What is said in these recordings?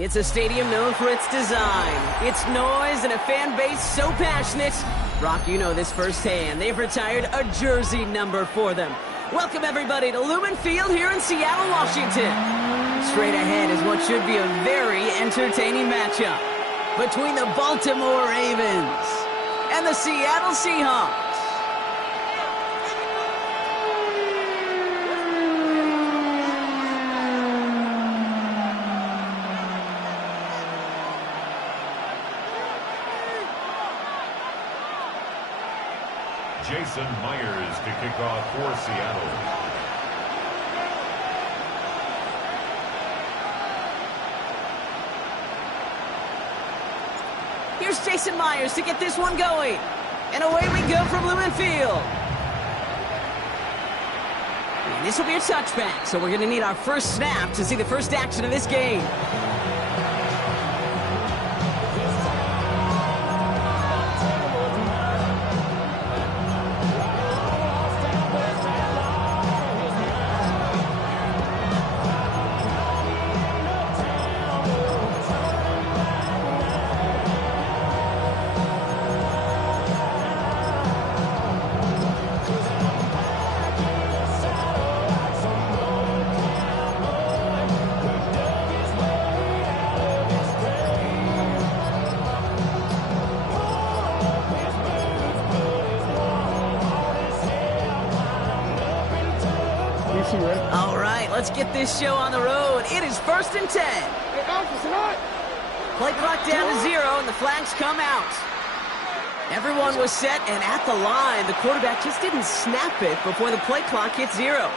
It's a stadium known for its design, its noise, and a fan base so passionate. Brock, you know this firsthand. They've retired a jersey number for them. Welcome, everybody, to Lumen Field here in Seattle, Washington. Straight ahead is what should be a very entertaining matchup between the Baltimore Ravens and the Seattle Seahawks. Jason Myers to kick off for Seattle. Here's Jason Myers to get this one going. And away we go from Lumen Field. And this will be a touchback, so we're going to need our first snap to see the first action of this game. All right, let's get this show on the road. It is 1st and 10. Play clock down to 0, and the flags come out. Everyone was set and at the line. The quarterback just didn't snap it before the play clock hit 0.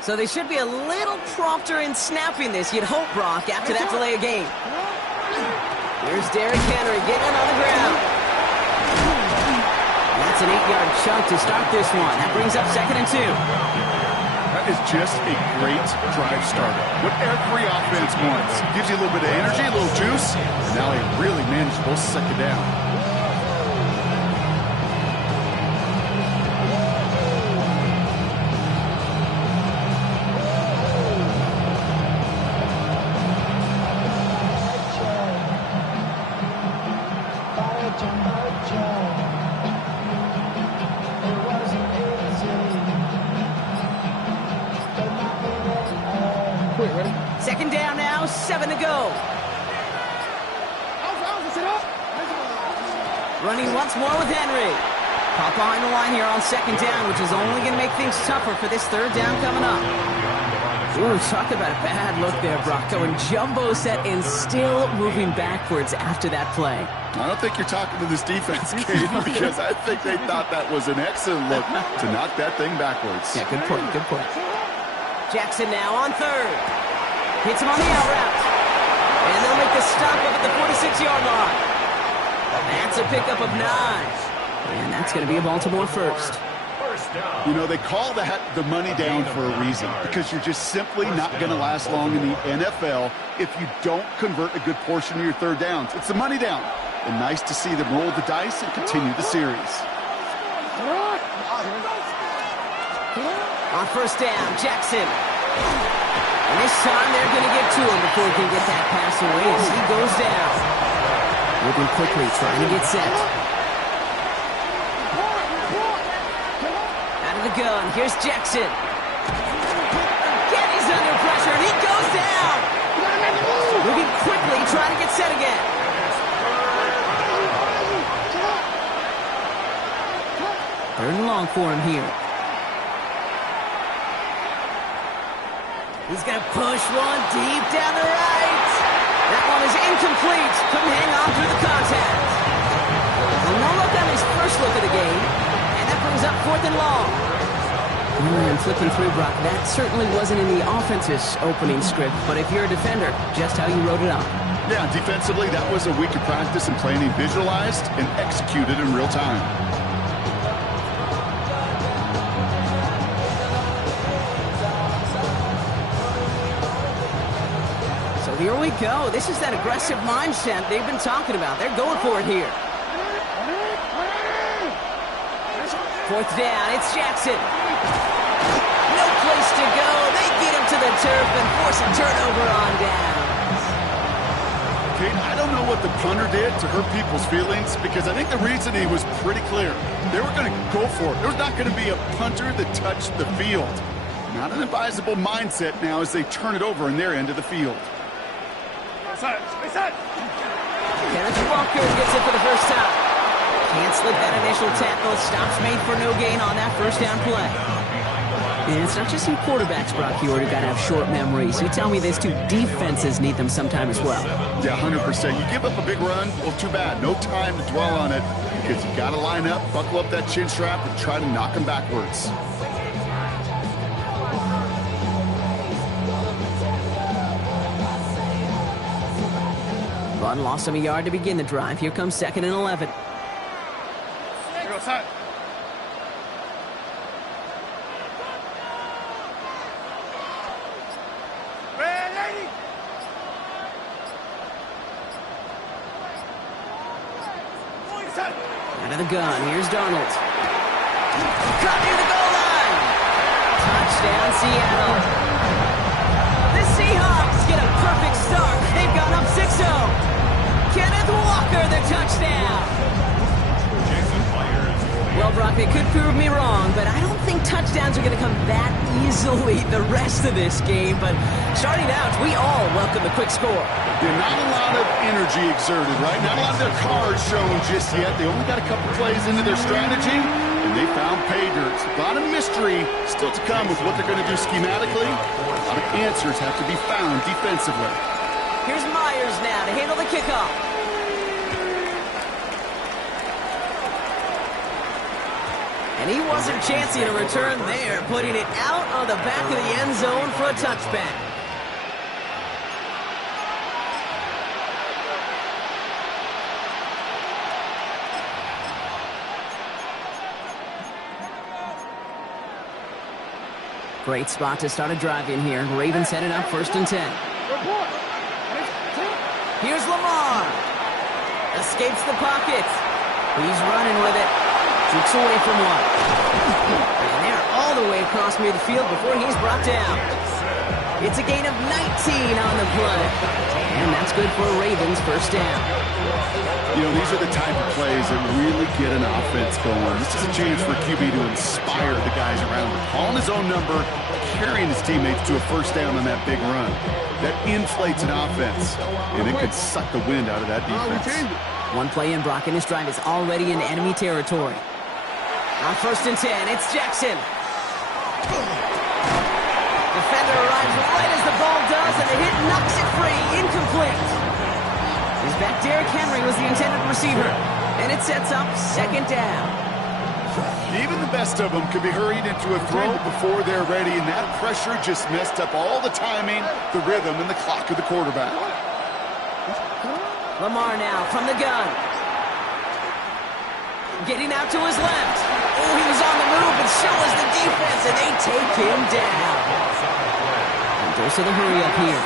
So they should be a little prompter in snapping this, you'd hope, Brock, after that delay of game. Here's Derrick Henry getting on the ground. That's an 8-yard chunk to start this one. That brings up 2nd and 2. That is just a great drive starter. What every offense wants. Gives you a little bit of energy, a little juice, and now a really manageable 2nd down. Second down now, 7 to go. Running once more with Henry. Pop behind the line here on 2nd down, which is only going to make things tougher for this 3rd down coming up. Ooh, talk about a bad look there, Brock. Going jumbo set and still moving backwards after that play. I don't think you're talking to this defense, Caden, because I think they thought that was an excellent look to knock that thing backwards. Yeah, good point, good point. Jackson now on 3rd. Hits him on the out route. And they'll make the stop up at the 46-yard line. That's a pickup of 9. And that's going to be a Baltimore first. You know, they call that the money down for a reason, because you're just simply not going to last long in the NFL if you don't convert a good portion of your 3rd downs. It's the money down. And nice to see them roll the dice and continue the series. On 1st down, Jackson. And this time they're going to get to him before he can get that pass away as he goes down. Moving quickly, trying to get set. Out of the gun, here's Jackson. Getty's under pressure, and he goes down. Moving quickly, trying to get set again. Third and long for him here. He's going to push one deep down the right. That one is incomplete. Couldn't hang on through the contact. Well, no look on his first look of the game. And that brings up 4th and long. I'm flipping through, Brock. That certainly wasn't in the offense's opening script, but if you're a defender, just how you wrote it up. Yeah, defensively, that was a week of practice and planning visualized and executed in real time. So here we go. This is that aggressive mindset they've been talking about. They're going for it here. Fourth down, it's Jackson. No place to go. They get him to the turf and force a turnover on downs. Kate, I don't know what the punter did to hurt people's feelings because I think the reasoning was pretty clear. They were going to go for it. There's not going to be a punter that touched the field. Not an advisable mindset now as they turn it over in their end of the field. Kenneth Walker gets it for the first time. Can't slip that initial tackle. Stops made for no gain on that first down play. And it's not just some quarterbacks, Brock Huard, who got to have short memories. You tell me these two defenses need them sometime as well. Yeah, 100%. You give up a big run, well, too bad. No time to dwell on it because you got to line up, buckle up that chin strap, and try to knock them backwards. Run lost him a yard to begin the drive. Here comes 2nd and 11. Out of the gun, here's Darnold. Caught near the goal line. Touchdown, Seattle. The Seahawks get a perfect start. They've gone up 6-0. Kenneth Walker, the touchdown. Well, Brock, they could prove me wrong, but I don't think touchdowns are going to come that easily the rest of this game. But starting out, we all welcome the quick score. Yeah, not a lot of energy exerted, right? Not a lot of their cards shown just yet. They only got a couple plays into their strategy, and they found pay dirt. A lot of mystery still to come with what they're going to do schematically. A lot of answers have to be found defensively. Here's Myers now to handle the kickoff. And he wasn't chancing a return there, putting it out on the back of the end zone for a touchback. Great spot to start a drive in here. Ravens headed up 1st and 10. Here's Lamar. Escapes the pocket. He's running with it. Jukes away from one. And they're all the way across midfield before he's brought down. It's a gain of 19 on the play. And that's good for a Ravens first down. You know, these are the type of plays that really get an offense going. This is a chance for QB to inspire the guys around him. Calling his own number, carrying his teammates to a first down on that big run. That inflates an offense, and it could suck the wind out of that defense. One play in, Brock, and his drive is already in enemy territory. On 1st and 10, it's Jackson. Defender arrives right as the ball does, and the hit knocks it free. Incomplete. His back, Derrick Henry, was the intended receiver, and it sets up 2nd down. Even the best of them could be hurried into a throw before they're ready, and that pressure just messed up all the timing, the rhythm, and the clock of the quarterback. Lamar now from the gun. Getting out to his left. Oh, he was on the move, and so was the defense, and they take him down. And goes to the hurry up here.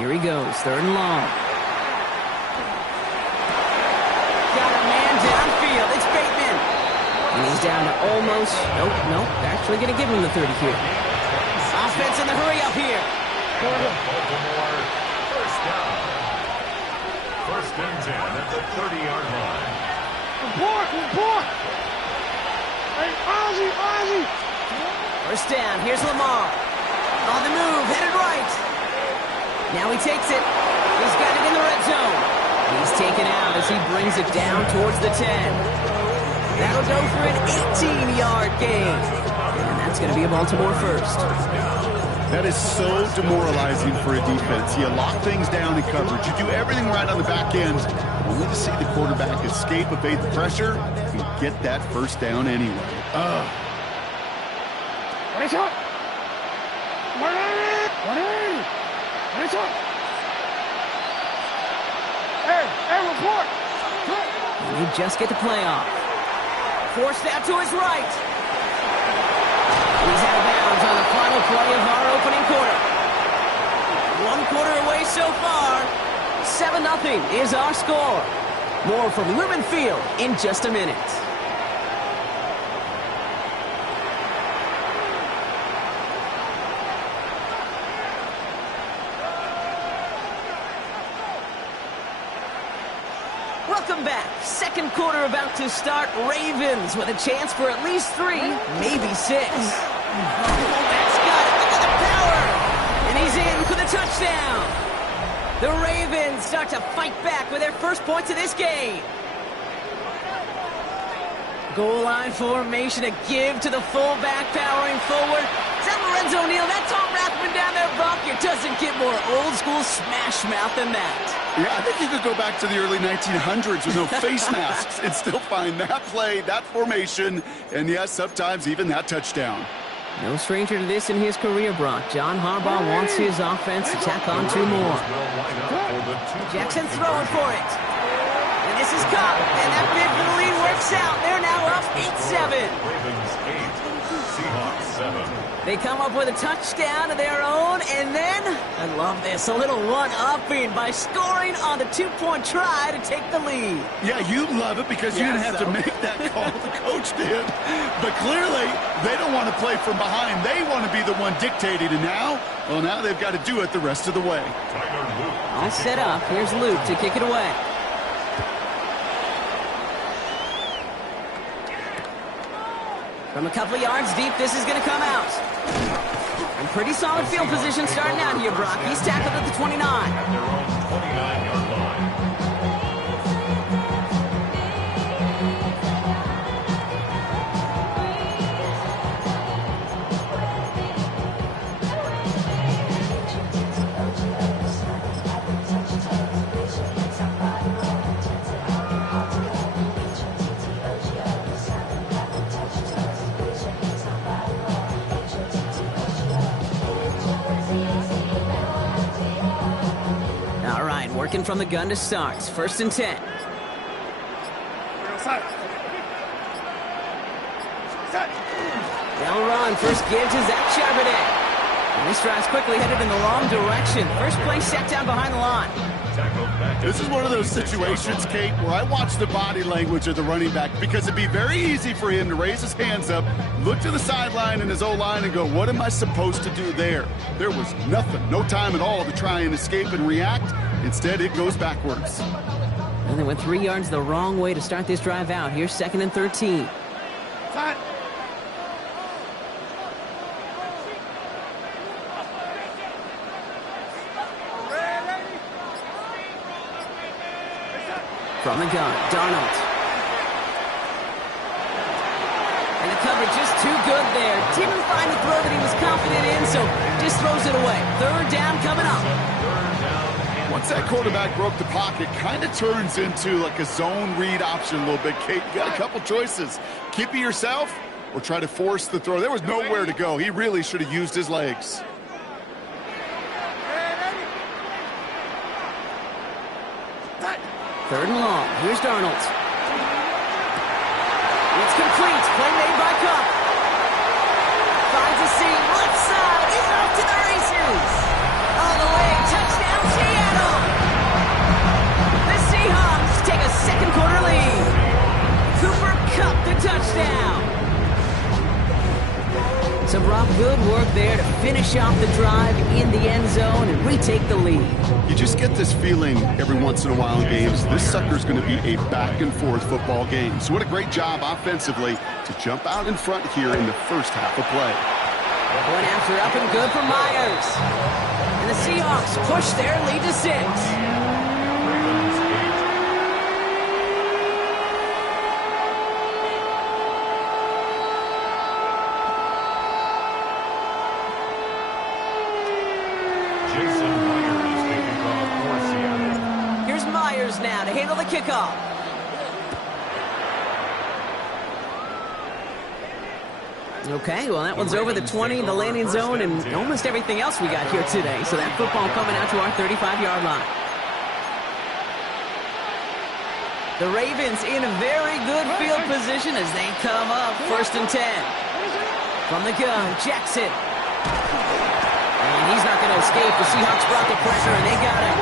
Here he goes, 3rd and long. Got a man downfield. It's Bateman. And he's down to almost... Nope. They're actually going to give him the 30 here. Offense in the hurry up here. Baltimore, first down. 1st and 10 at the 30-yard line. Report! Hey, Ozzie! First down. Here's Lamar. On the move, headed right. Now he takes it. He's got it in the red zone. He's taken out as he brings it down towards the 10. That'll go for an 18-yard gain. And that's going to be a Baltimore first. That is so demoralizing for a defense. You lock things down in coverage. You do everything right on the back end, only to see the quarterback escape, evade the pressure, and get that first down anyway. Hey, report! And you just get the playoff. Forced out to his right. He's out of bounds on the final play of our opening quarter. 1 quarter away so far. 7-0 is our score. More from Lumen Field in just a minute. Welcome back. Second quarter about to start. Ravens with a chance for at least 3, maybe 6. That's got it. Look at the power. And he's in for the touchdown. The Ravens start to fight back with their first points of this game. Goal line formation, a give to the fullback, powering forward. Is that Lorenzo Neal? That Tom Rathman down there, Buck? It doesn't get more old school smash mouth than that. Yeah, I think you could go back to the early 1900s with no face masks and still find that play, that formation, and yes, sometimes even that touchdown. No stranger to this in his career, Brock. John Harbaugh wants his offense to tack on 2 more. Jackson throwing for it. And this is Cup. And that bid for the lead works out. They're now up 8-7. Ravens 8, Seahawks 7. They come up with a touchdown of their own, and then, I love this, a little one-upping by scoring on the 2-point try to take the lead. Yeah, you love it because you didn't have to make that call. The coach did. But clearly, they don't want to play from behind. They want to be the one dictating. And now, well, now they've got to do it the rest of the way. All set up. Here's Luke to kick it away. From a couple of yards deep, this is going to come out. And pretty solid field position starting out here, Brock. He's tackled at the 29. At their own 29-yard line. Working from the gun to start. It's 1st and 10. They'll run. First give to Zach Charbonnet. And this drive's quickly headed in the wrong direction. First play set down behind the line. This is one of those situations, Kate, where I watch the body language of the running back because it'd be very easy for him to raise his hands up, look to the sideline and his O-line and go, what am I supposed to do there? There was nothing, no time at all to try and escape and react. Instead, it goes backwards. And they went 3 yards the wrong way to start this drive out. Here's 2nd and 13. Cut. From the gun, Darnold. And the coverage just too good there. Didn't find the throw that he was confident in, so just throws it away. 3rd down coming up. Once that quarterback broke the pocket, kind of turns into like a zone read option a little bit. Kate, you got a couple choices. Keep it yourself or try to force the throw. There was nowhere to go. He really should have used his legs. Third and long. Here's Darnold. It's complete. Play made by Cup. Finds a seam. Left side. He's off to the races. On the way. Touchdown, Seattle. The Seahawks take a second quarter lead. Cooper Kupp the touchdown. So Brock, good work there to finish off the drive in the end zone and retake the lead. You just get this feeling every once in a while in games, this sucker's going to be a back-and-forth football game. So what a great job offensively to jump out in front here in the first half of play. One after up and good for Myers. And the Seahawks push their lead to 6. handle the kickoff. Okay, well, that one's over the 20, the landing zone, and almost everything else we got here today. So that football coming out to our 35-yard line. The Ravens in a very good field position as they come up 1st and 10. From the gun, Jackson. And he's not going to escape. The Seahawks brought the pressure, and they got him.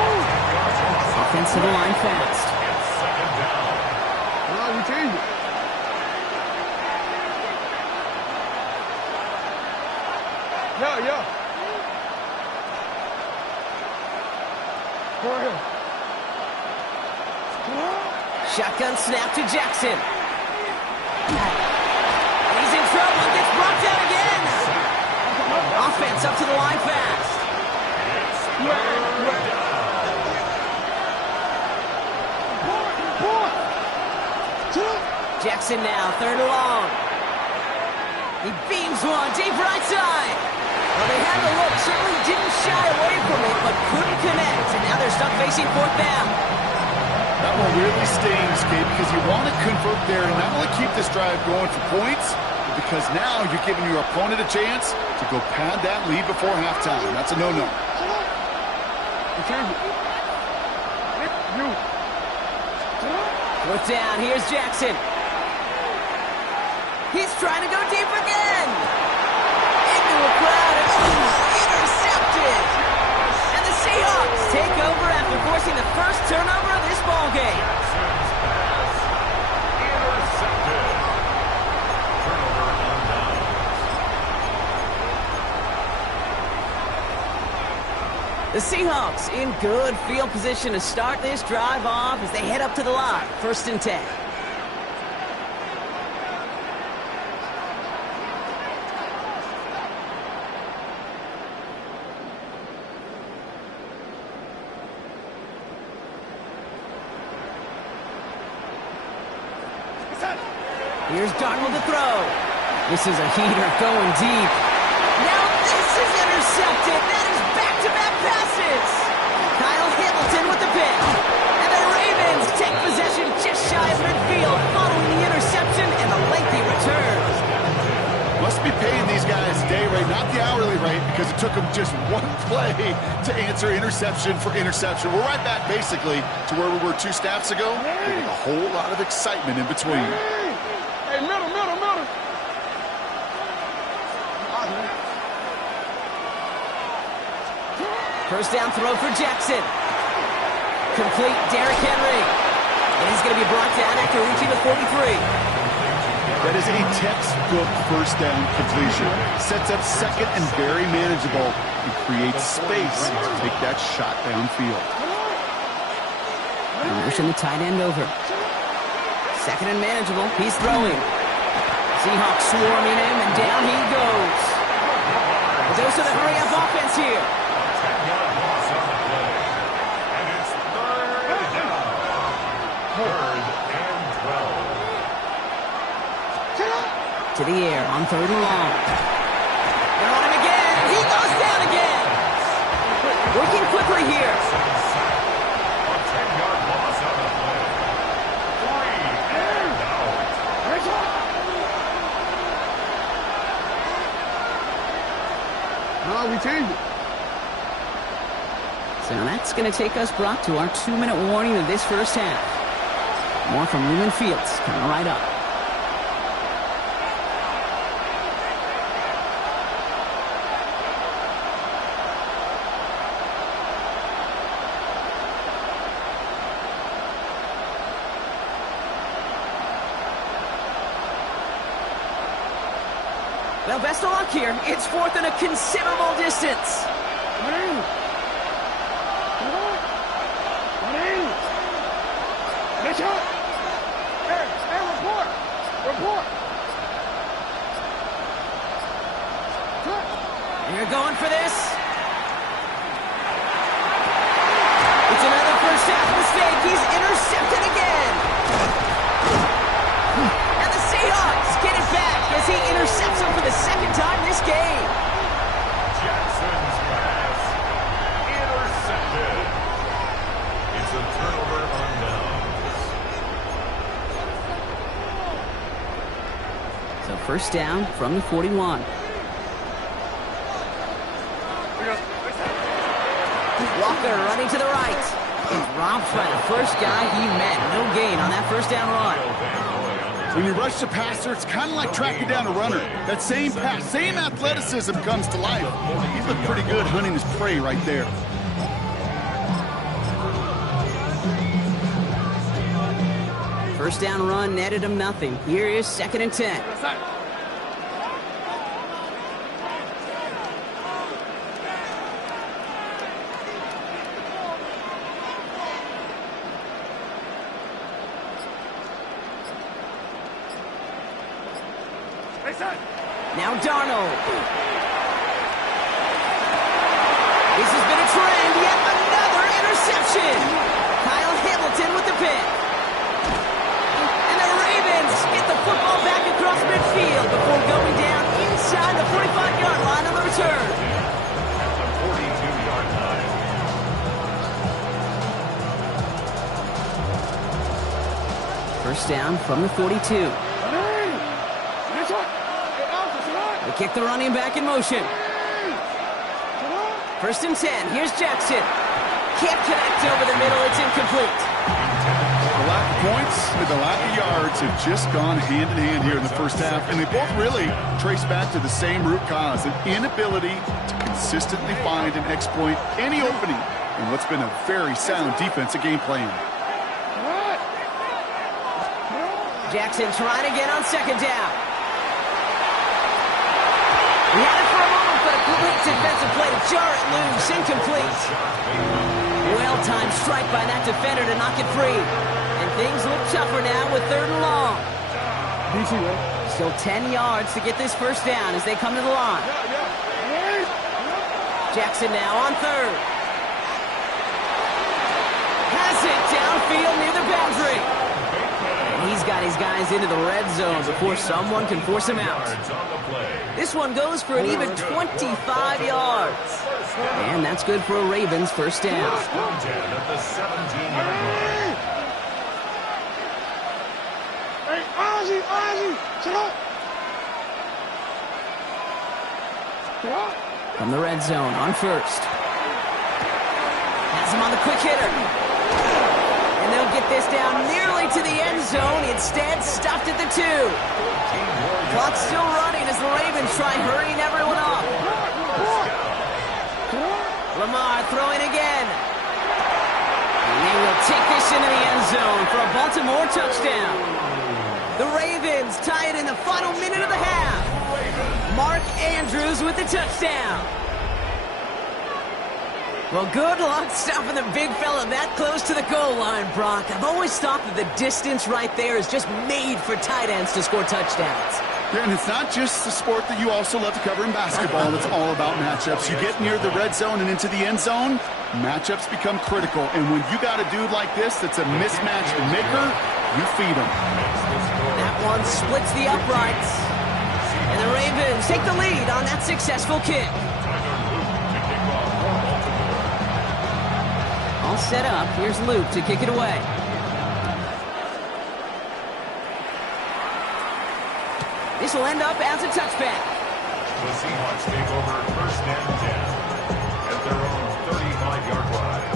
Offensive line fast. Well, we change it. Yeah. Go ahead. Shotgun snap to Jackson. He's in trouble and gets brought down again. Offense up to the line fast. Jackson now, 3rd and long. He beams one, deep right side. Well, they had the look, certainly didn't shy away from it, but couldn't connect. And now they're stuck facing 4th down. That one really stings, Gabe, because you want to convert there and not only keep this drive going for points, but because now you're giving your opponent a chance to go pad that lead before halftime. That's a no-no. 4th down, here's Jackson. He's trying to go deep again. Into a crowd, and intercepted. And the Seahawks take over after forcing the first turnover of this ball game. Intercepted. Turnover on downs. The Seahawks in good field position to start this drive off as they head up to the line. 1st and 10. Here's Darnold to throw. This is a heater going deep. Now this is intercepted. That is back-to-back passes. Kyle Hamilton with the pick. And the Ravens take possession just shy of midfield following the interception and the lengthy return. Must be paying these guys day rate, not the hourly rate, because it took them just one play to answer interception for interception. We're right back, basically, to where we were 2 snaps ago, with a whole lot of excitement in between. Hey, middle. First down throw for Jackson. Complete, Derrick Henry. And he's going to be brought down after reaching the 43. That is a textbook first down completion. Sets up 2nd and very manageable and creates space to take that shot downfield. Motion the tight end over. 2nd and manageable. He's throwing. Seahawks swarming him, and down he goes. A dose of the hurry-up offense here. 10-yard loss on the play. And it's 3rd down. 3rd and 12. To the air on 3rd and long. They're on him again. He goes down again. Working quickly here. A 10-yard loss on the play. 3 and out. No, we changed it. So that's going to take us, Brock, to our 2-minute warning of this first half. More from Lumen Fields coming right up. Well, best of luck here. It's 4th and a considerable distance. Report. You're going for this. It's another first half mistake. He's intercepted again. And the Seahawks get it back as he intercepts him for the 2nd time this game. Jackson's got First down from the 41. Walker running to the right. Dropped by the first guy he met. No gain on that first down run. When you rush the passer, it's kind of like tracking down a runner. That same pass, same athleticism comes to life. He looked pretty good hunting his prey right there. First down run netted him nothing. Here is 2nd and 10. Now Darnold. This has been a trend. Yet another interception. Kyle Hamilton with the pick. And the Ravens get the football back across midfield before going down inside the 45-yard line on the return. At the 42-yard line. First down from the 42. They kick the running back in motion. First and 10. Here's Jackson. Can't connect over the middle. It's incomplete. The lack of points and the lack of yards have just gone hand in hand here in the first half, and they both really trace back to the same root cause, an inability to consistently find and exploit any opening in what's been a very sound defensive game plan. Jackson trying to get on 2nd down. He had it for a moment, but a great defensive play to jar it loose. Incomplete. Well-timed strike by that defender to knock it free. And things look tougher now with 3rd and long. Still 10 yards to get this first down as they come to the line. Jackson now on 3rd. Has it downfield near the boundary. And he's got his guys into the red zone before someone can force him out. This one goes for an even 25 yards. And that's good for a Ravens first down. At the 17-yard line. Hey, Ozzy, shut up. From the red zone on 1st. Has him on the quick hitter. And they'll get this down nearly to the end zone. Instead, stopped at the 2. Clock's still running as the Ravens try hurrying everyone up. Lamar throwing again. And they will take this into the end zone for a Baltimore touchdown. The Ravens tie it in the final minute of the half. Mark Andrews with the touchdown. Well, good luck stopping the big fella that close to the goal line, Brock. I've always thought that the distance right there is just made for tight ends to score touchdowns. Yeah, and it's not just the sport that you also love to cover in basketball. It's all about matchups. You get near the red zone and into the end zone, matchups become critical. And when you got a dude like this that's a mismatched maker, you feed him. That one splits the uprights. And the Ravens take the lead on that successful kick. All set up. Here's Luke to kick it away. This will end up as a touchback. The Seahawks take over 1st and 10 at their own 35-yard line.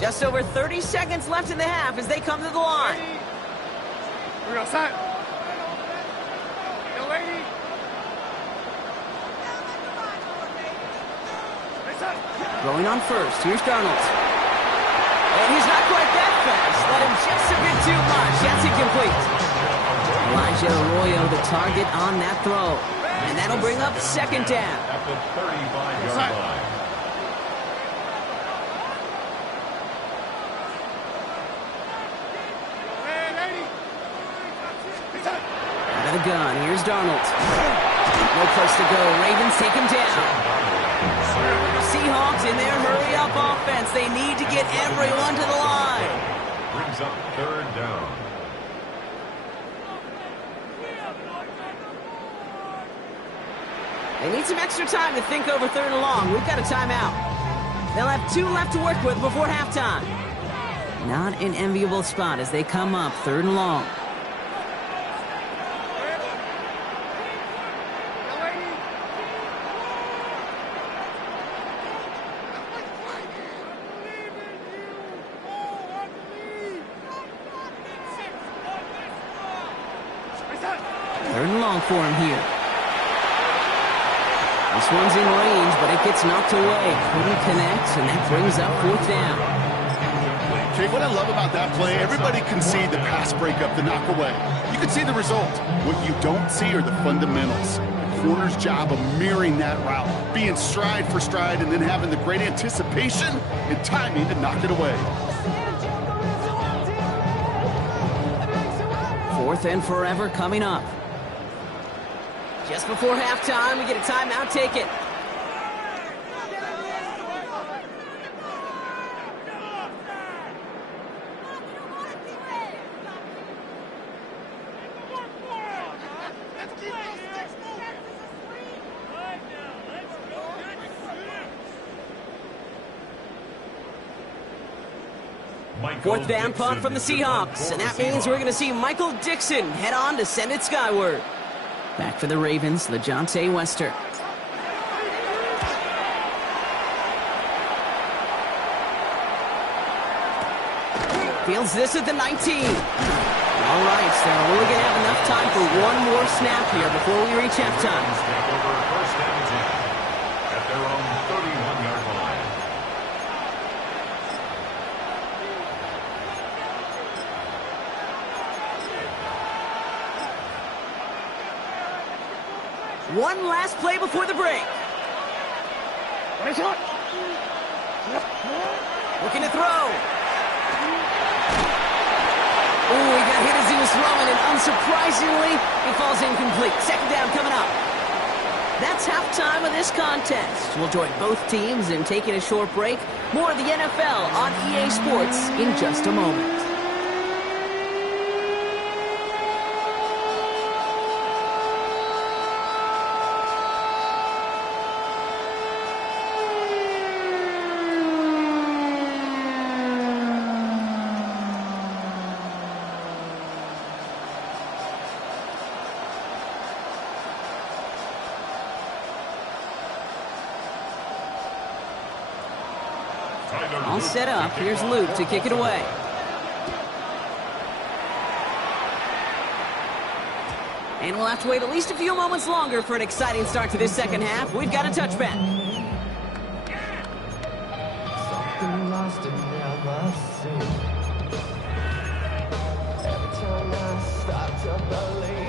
Just over 30 seconds left in the half as they come to the line. We're outside. Yo, lady. Going on 1st. Here's Darnold. And he's not quite that fast. Let him just a bit too much. That's incomplete. Elijah Arroyo, the target on that throw. And that'll bring up 2nd down. At the 35-yard line. Out of the gun. Here's Darnold. No place to go. Ravens take him down. Seahawks in their hurry-up offense. They need to get everyone to the line. Brings up 3rd down. They need some extra time to think over third and long. We've got a timeout. They'll have 2 left to work with before halftime. Not an enviable spot as they come up third and long. Third and long for him here. This one's in range, but it gets knocked away. Couldn't connect, and that brings up 4th down. Jake, what I love about that play, everybody can see the pass breakup, the knock away. You can see the result. What you don't see are the fundamentals. The corner's job of mirroring that route, being stride for stride, and then having the great anticipation and timing to knock it away. 4th and forever coming up. Just before halftime, we get a timeout taken. Fourth down punt from the Seahawks, and that means we're going to see Michael Dixon head on to send it skyward. Back for the Ravens, LeJohntay Wester. Fields this at the 19. All right, so we're going to have enough time for one more snap here before we reach halftime. First and 10 at their own 31-yard line. One last play before the break. Looking to throw. Oh, he got hit as he was throwing, and unsurprisingly, he falls incomplete. Second down coming up. That's halftime of this contest. We'll join both teams in taking a short break. More of the NFL on EA Sports in just a moment. All set up. Here's Luke to kick it away. And we'll have to wait at least a few moments longer for an exciting start to this second half. We've got a touchback. Something lost and never seen. Every time I start to believe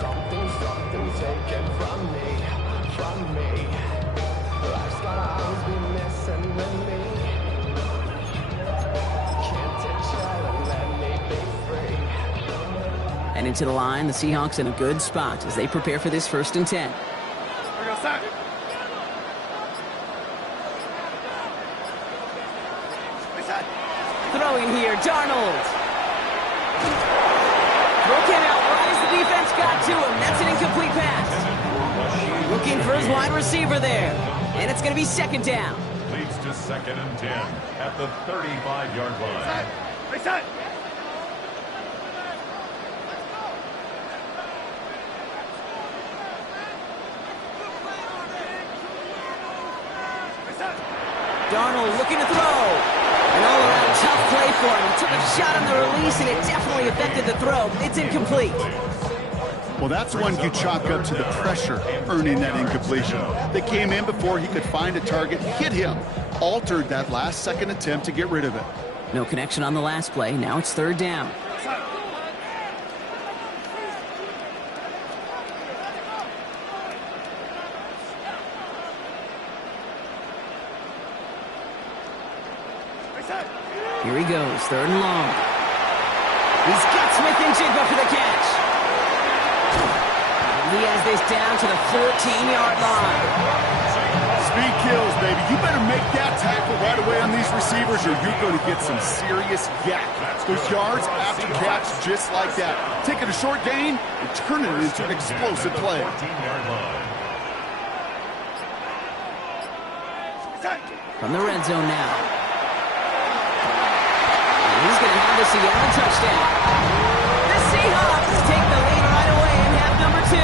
something taken from me. Life's gotta always be messing with me. Can't take and let me be free. And into the line, the Seahawks in a good spot as they prepare for this 1st and 10. Throwing here, Darnold. Throw came out right as the defense got to him. That's an incomplete pass. Looking for his wide receiver there. And it's going to be 2nd down. Leads to 2nd and 10 at the 35-yard line. Reset. Darnold looking to throw. An all-around tough play for him. He took a shot on the release, and it definitely affected the throw. It's incomplete. Well, that's one you chalk up to the pressure earning that incompletion. They came in before he could find a target, hit him, altered that last-second attempt to get rid of it. No connection on the last play. Now it's 3rd down. Here he goes, 3rd and long. He's got Smith and Jigba for the catch. He has this down to the 14-yard line. Speed kills, baby. You better make that tackle right away on these receivers or you're going to get some serious yak. Those yards after catch just like that. Taking a short gain and turning it into an explosive play. 14-yard line. From the red zone now. And he's going to have the Seattle touchdown. The Seahawks take the lead right away in half number 2.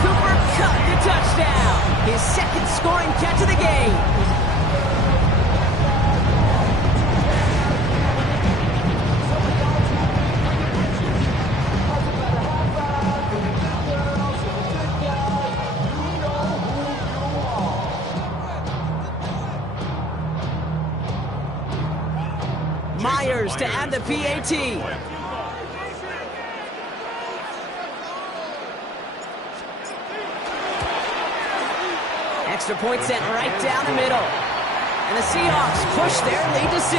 Cooper Kupp the touchdown. His second scoring catch of the game. Myers to add the PAT. Extra point set right down the middle. And the Seahawks push their lead to 6.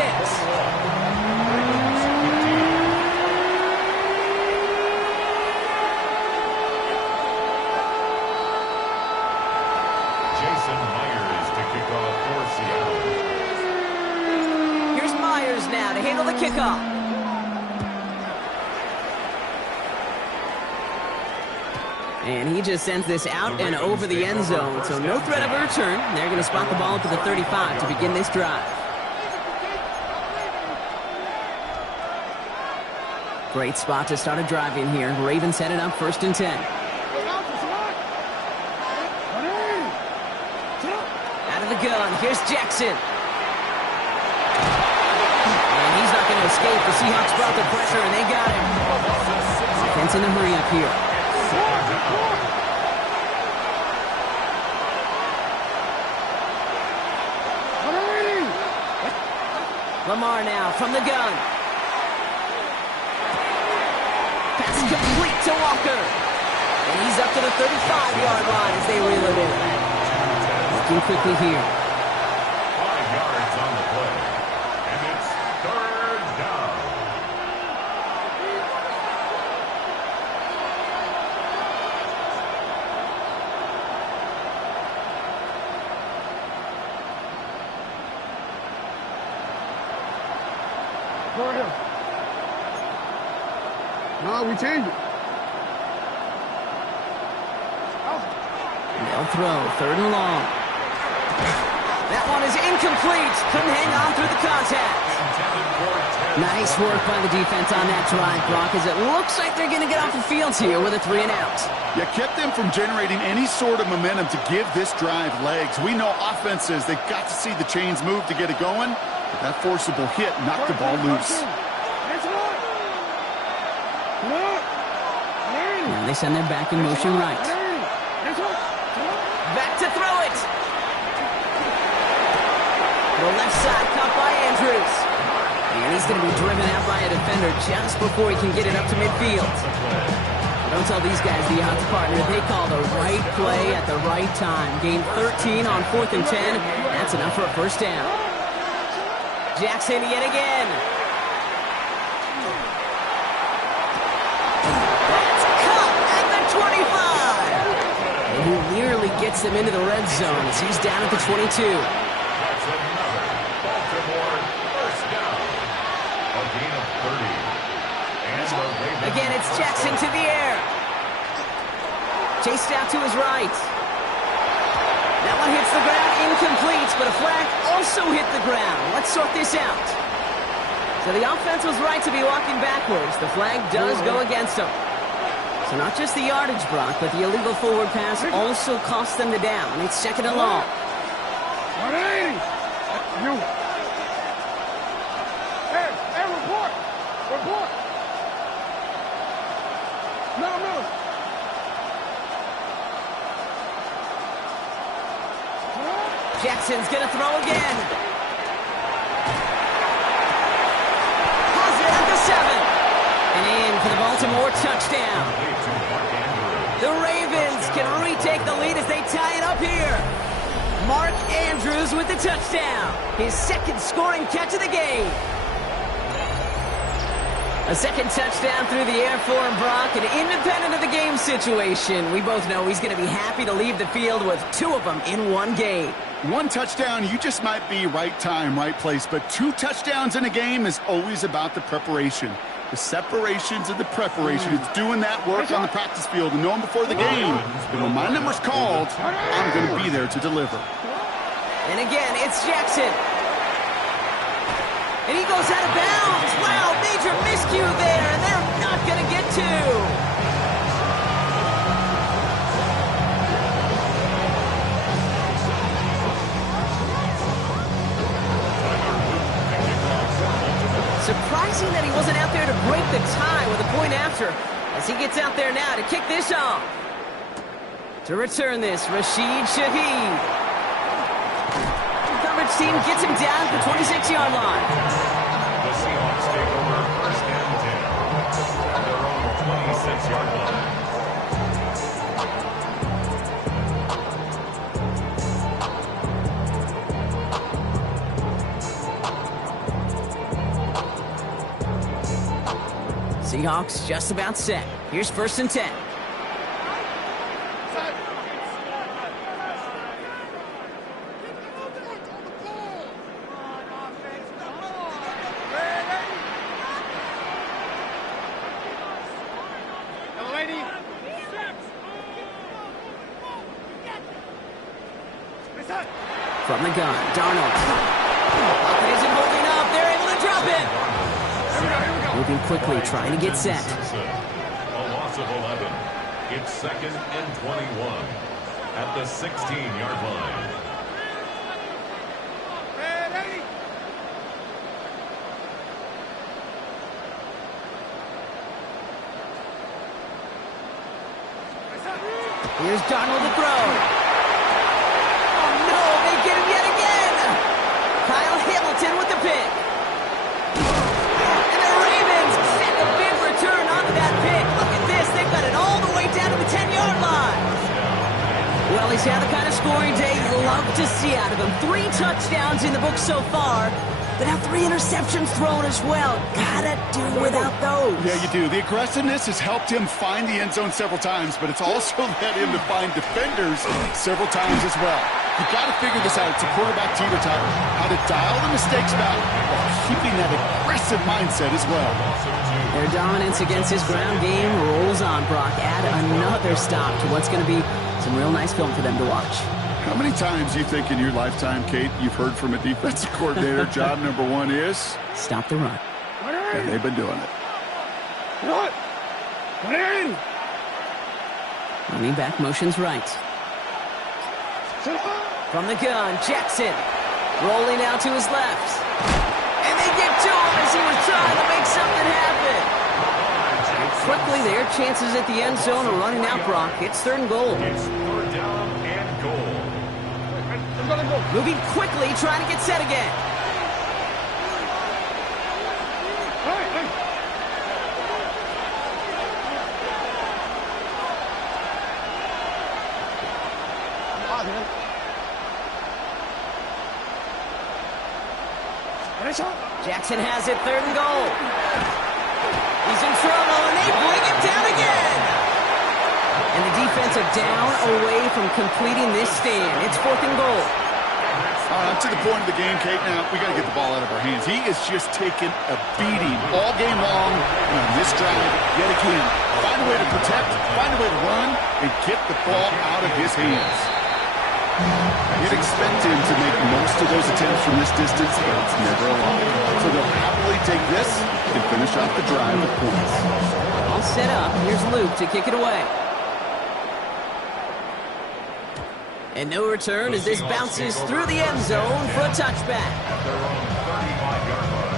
Jason Myers to kick off for Seattle. Here's Myers now to handle the kickoff. And he just sends this out and over the end zone, so no threat of a return. They're going to spot the ball up to the 35 to begin this drive. Great spot to start a drive in here. Ravens headed up 1st and 10. Out of the gun, here's Jackson. And he's not going to escape. The Seahawks brought the pressure, and they got him. Offense in a hurry up here. Lamar now from the gun. Pass complete to Walker. And he's up to the 35-yard line as they reel it in. Looking quickly here. 5 yards on the play. And it's 3rd down. Go ahead. No, we changed it. They'll throw 3rd and long. That one is incomplete. Couldn't hang on through the contact. Nice work by the defense on that drive, Brock, as it looks like they're going to get off the field here with a 3 and out. You kept them from generating any sort of momentum to give this drive legs. We know offenses, they've got to see the chains move to get it going. But that forcible hit knocked the ball loose. Now they send their back in motion right. Back to throw it. The left side caught by Andrews. And he's going to be driven out by a defender just before he can get it up to midfield. Don't tell these guys, the odds partner, they call the right play at the right time. Gain 13 on 4th and 10. That's enough for a 1st down. Jackson yet again. That's Kupp at the 25. And he nearly gets them into the red zone as he's down at the 22. That's another Baltimore 1st down. A gain of 30. And the Ravens Again, it's Jackson to the air. Chased out to his right. That one hits the ground incomplete, but a flag also hit the ground. Let's sort this out. So the offense was right to be walking backwards. The flag does go against them. So not just the yardage, Brock, but the illegal forward pass also cost them the down. It's 2nd and long. Hey, report. Report. No. Jackson's going to throw again. Has it at the 7. And in for the Baltimore touchdown. The Ravens can retake the lead as they tie it up here. Mark Andrews with the touchdown. His 2nd scoring catch of the game. A 2nd touchdown through the air for him, Brock, and independent of the game situation, we both know he's going to be happy to leave the field with 2 of them in one game. One touchdown, you just might be right time, right place. But 2 touchdowns in a game is always about the preparation. The separations and the preparation. It's doing that work on the practice field and knowing before the game that when my number's called, I'm going to be there to deliver. And again, it's Jackson. And he goes out of bounds. Wow, major miscue there, and they're not going to get 2. Surprising that he wasn't out there to break the tie with a point after, as he gets out there now to kick this off. To return this, Rashid Shaheed. Coverage team gets him down at the 26-yard line. The Seahawks take over first and 10 on their own 26-yard line. Seahawks just about set. Here's first and 10. From the gun, Darnold. It isn't holding up. They're able to drop it. Moving quickly, trying to get set. A loss of 11. It's second and 21 at the 16-yard line. Here's Darnold to throw. Oh no, they get him yet again. Kyle Hamilton with the pick. And the Ravens get a big return onto that pick. Look at this, they got it all the way down to the 10-yard line. Well, he's had the kind of scoring day you love to see out of him. 3 touchdowns in the book so far, but now 3 interceptions thrown as well. Gotta do without those. Yeah, you do. The aggressiveness has helped him find the end zone several times, but it's also led him to find defenders several times as well. You got to figure this out. It's a quarterback teeter-totter. How to dial the mistakes back while keeping that aggressive mindset as well. Their dominance against his ground game rolls on, Brock. Add another stop to what's going to be some real nice film for them to watch. How many times do you think in your lifetime, Kate, you've heard from a defensive coordinator, job number 1 is? Stop the run. And they've been doing it. What? Running back motions right. From the gun, Jackson. Rolling out to his left. And they get to him as he was trying to make something happen. And quickly, their chances at the end zone are running out, Brock. It's 3rd and goal. It's 3rd down and goal. Moving quickly, trying to get set again. Jackson has it, 3rd and goal. He's in trouble, and they bring him down again. And the defense are down away from completing this stand. It's 4th and goal. All right, to the point of the game, Kate. Now, we got to get the ball out of our hands. He is just taking a beating all game long. And on this drive, yet again, find a way to protect, find a way to run, and get the ball out of his hands. You'd expect him to make most of those attempts from this distance, but it's never alone. So they'll happily take this and finish off the drive with points. All set up. Here's Luke to kick it away. And no return as this bounces through the end zone for a touchback. At their own 35-yard line.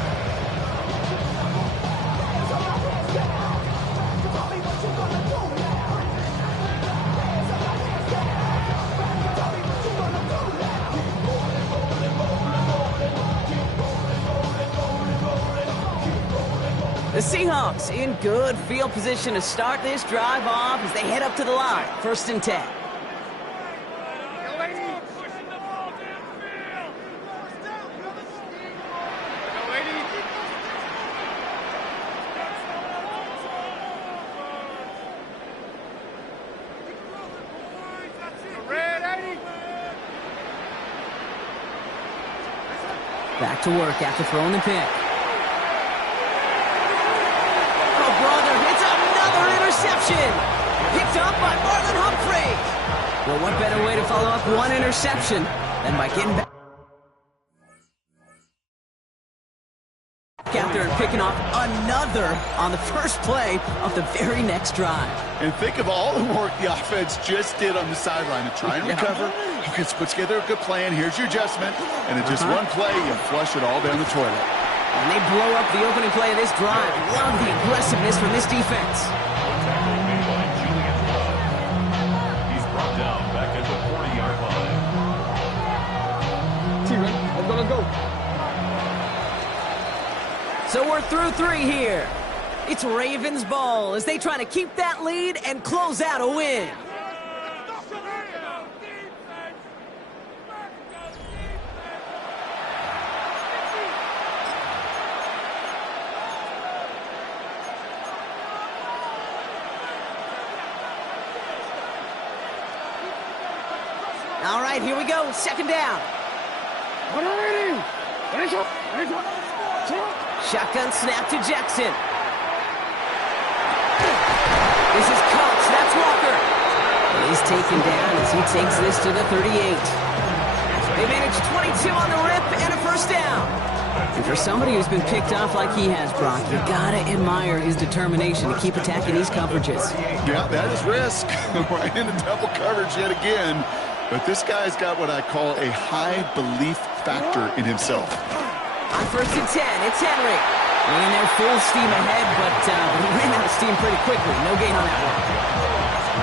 The Seahawks in good field position to start this drive off as they head up to the line. 1st and 10. Back to work after throwing the pick. Oh, brother, it's another interception. Picked up by Marlon Humphrey. Well, what better way to follow up one interception than by getting back out there and picking off another on the first play of the very next drive. And think of all the work the offense just did on the sideline to try and recover. Offense puts together a good plan. Here's your adjustment. And in just one play, you flush it all down the toilet. And they blow up the opening play of this drive. Love the aggressiveness from this defense. He's brought down back at the 40-yard line. T-Ray, I'm gonna go. So we're through 3 here. It's Ravens ball as they try to keep that lead and close out a win. All right, here we go. Second down. Shotgun snap to Jackson. This is Cox. That's Walker. And he's taken down as he takes this to the 38. They managed 22 on the rip and a first down. And for somebody who's been picked off like he has, Brock, you gotta admire his determination to keep attacking these coverages. Yeah, that is risk. Right into double coverage yet again. But this guy's got what I call a high belief factor in himself. On 1st and 10, it's Henry. Running there full steam ahead, but he ran out of steam pretty quickly. No gain on that one.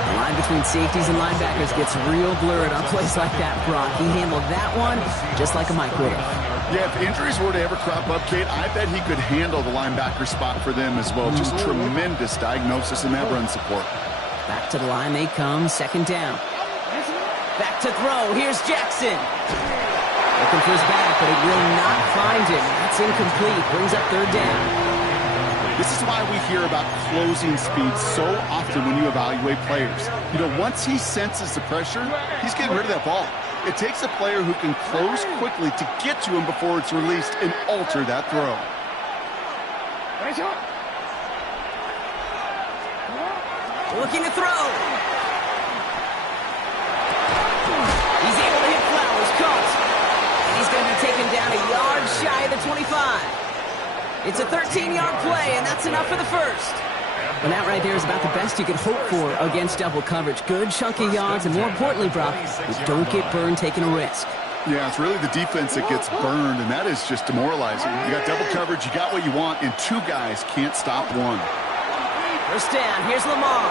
The line between safeties and linebackers gets real blurred on plays like that, Brock. He handled that one just like a microwave. Yeah, if injuries were to ever crop up, Kate, I bet he could handle the linebacker spot for them as well. Just tremendous diagnosis in that run support. Back to the line they come, second down. Back to throw, here's Jackson. Looking for his back, but it will not find him. That's incomplete, brings up third down. This is why we hear about closing speed so often when you evaluate players. You know, once he senses the pressure, he's getting rid of that ball. It takes a player who can close quickly to get to him before it's released and alter that throw. Looking to throw. He's able to hit Flowers, caught. He's going to be taken down a yard shy of the 25. It's a 13-yard play, and that's enough for the first. And that right there is about the best you could hope for against double coverage. Good chunky yards, and more importantly, Brock, you don't get burned taking a risk. Yeah, it's really the defense that gets burned, and that is just demoralizing. You got double coverage, you got what you want, and 2 guys can't stop one. First down, here's Lamar.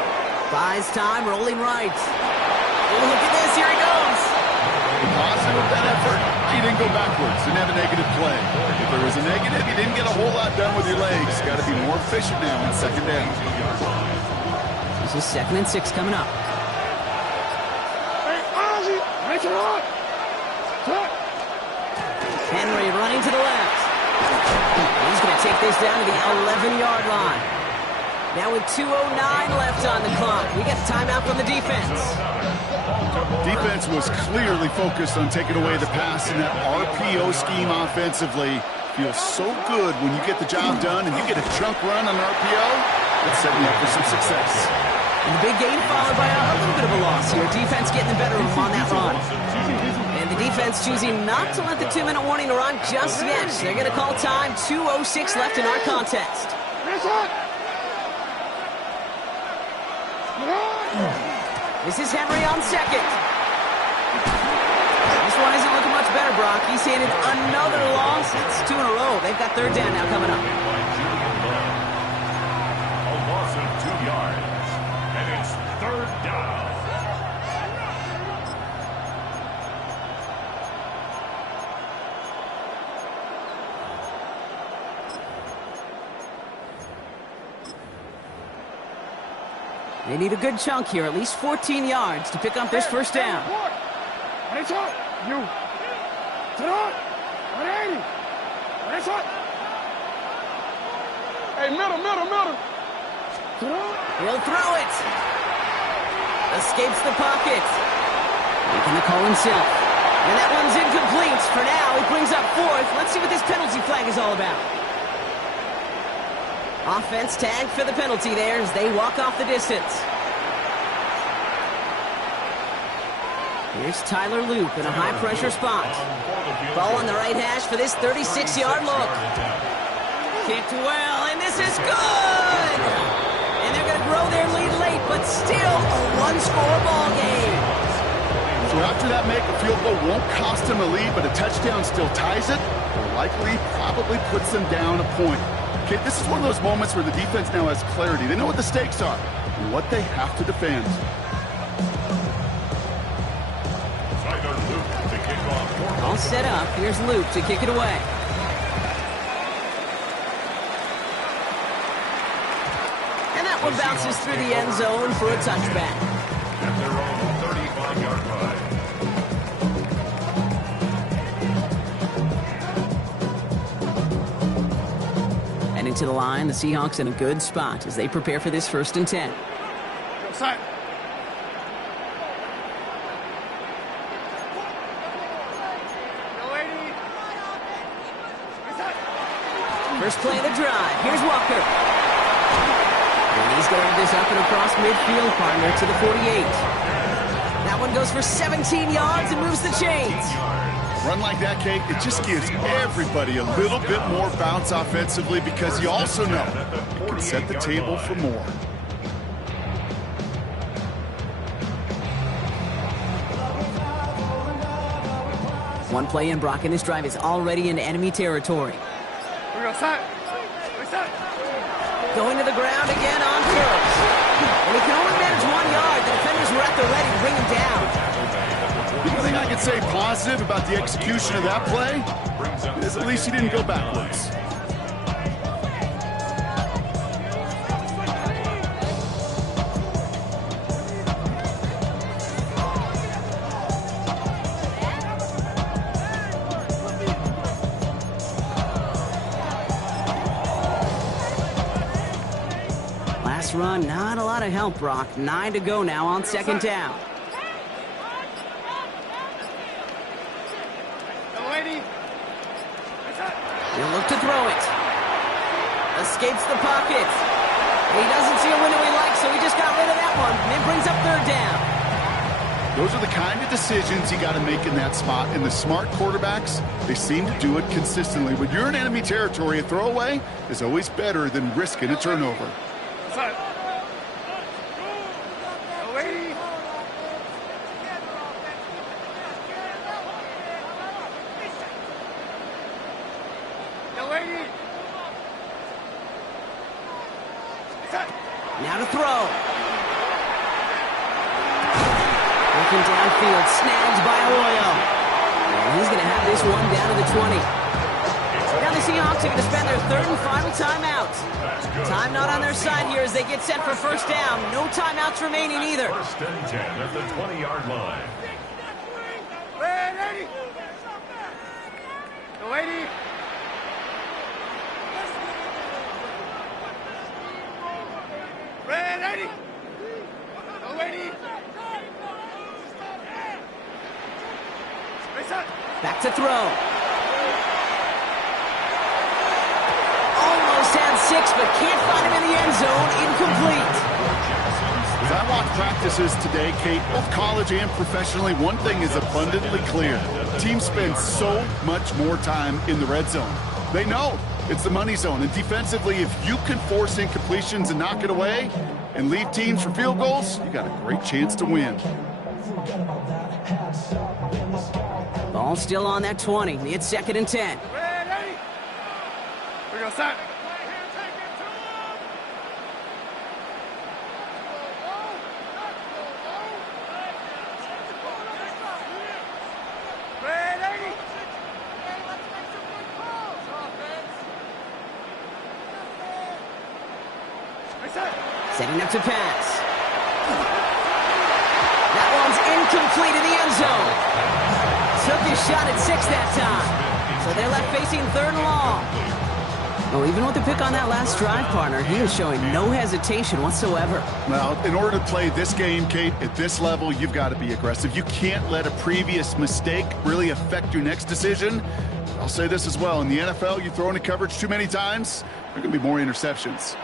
Buys time, rolling right. Oh, look at this, here he goes. Positive with that effort, he didn't go backwards, didn't have a negative play. If there was a negative, you didn't get a whole lot done with your legs. Got to be more efficient now on second down. This is 2nd and 6 coming up. Henry running to the left. He's going to take this down to the 11-yard line. Now with 2:09 left on the clock, we get the timeout from the defense. Defense was clearly focused on taking away the pass in that RPO scheme offensively. Feels so good when you get the job done and you get a chunk run on an RPO. It's setting you up for some success. And the big gain followed by a little bit of a loss here. Defense getting the better of him on that run. And the defense choosing not to let the 2-minute warning run just yet. They're going to call time. 2:06 left in our contest. This is Henry on second. This one isn't looking much better, Brock. He's handed another loss. It's 2 in a row. They've got third down now coming up. A loss of 2 yards. And it's third down. They need a good chunk here, at least 14 yards to pick up this first down. Hey, middle. He'll throw it. Escapes the pocket. Making the call himself. And that one's incomplete. For now, it brings up fourth. Let's see what this penalty flag is all about. Offense tagged for the penalty there as they walk off the distance. Here's Tyler Loop in a high-pressure spot. Ball on the right hash for this 36-yard look. Kicked well, and this is good! And they're going to grow their lead late, but still a one-score ball game. So after that make, a field goal won't cost them a lead, but a touchdown still ties it, or likely probably puts them down a point. Okay, this is one of those moments where the defense now has clarity. They know what the stakes are and what they have to defend. All set up. Here's Luke to kick it away. And that one bounces through the end zone for a touchback. At their own 35-yard line. And into the line, the Seahawks in a good spot as they prepare for this 1st and 10. Side. First play of the drive. Here's Walker. And he's going to have this up and across midfield, partner, to the 48. That one goes for 17 yards and moves the chains. A run like that, Kate, it just gives everybody a little bit more bounce offensively because you also know you can set the table for more. One play in, Brock, and this drive is already into enemy territory. Going to the ground again on first. And he can only manage 1 yard. The defenders were at the ready to bring him down. The only thing I can say positive about the execution of that play is at least he didn't go backwards. Run, not a lot of help, Brock. 9 to go now on 2nd down. He'll look to throw it. Escapes the pocket. He doesn't see a window he likes, so he just got rid of that one. And it brings up 3rd down. Those are the kind of decisions you got to make in that spot. And the smart quarterbacks, they seem to do it consistently. When you're in enemy territory, a throwaway is always better than risking a turnover. Now to throw. Looking downfield, snagged by Arroyo. And he's going to have this one down to the 20. Now the Seahawks are going to spend their 3rd and final timeout. Time not on their side here as they get set for 1st down. No timeouts remaining either. 1st and 10 at the 20-yard line. Back to throw. Almost had 6, but can't find him in the end zone. Incomplete. As I watch practices today, Kate, both college and professionally, one thing is abundantly clear. Teams spend so much more time in the red zone. They know it's the money zone. And defensively, if you can force incompletions and knock it away and lead teams for field goals, you got a great chance to win. Ball still on that 20. It's 2nd and 10. We go, start. Setting up to pass. That one's incomplete in the end zone. Took his shot at 6 that time. So they're left facing 3rd and long. Oh, even with the pick on that last drive, partner, he was showing no hesitation whatsoever. Well, in order to play this game, Kate, at this level, you've got to be aggressive. You can't let a previous mistake really affect your next decision. I'll say this as well. In the NFL, you throw into coverage too many times, there are going to be more interceptions.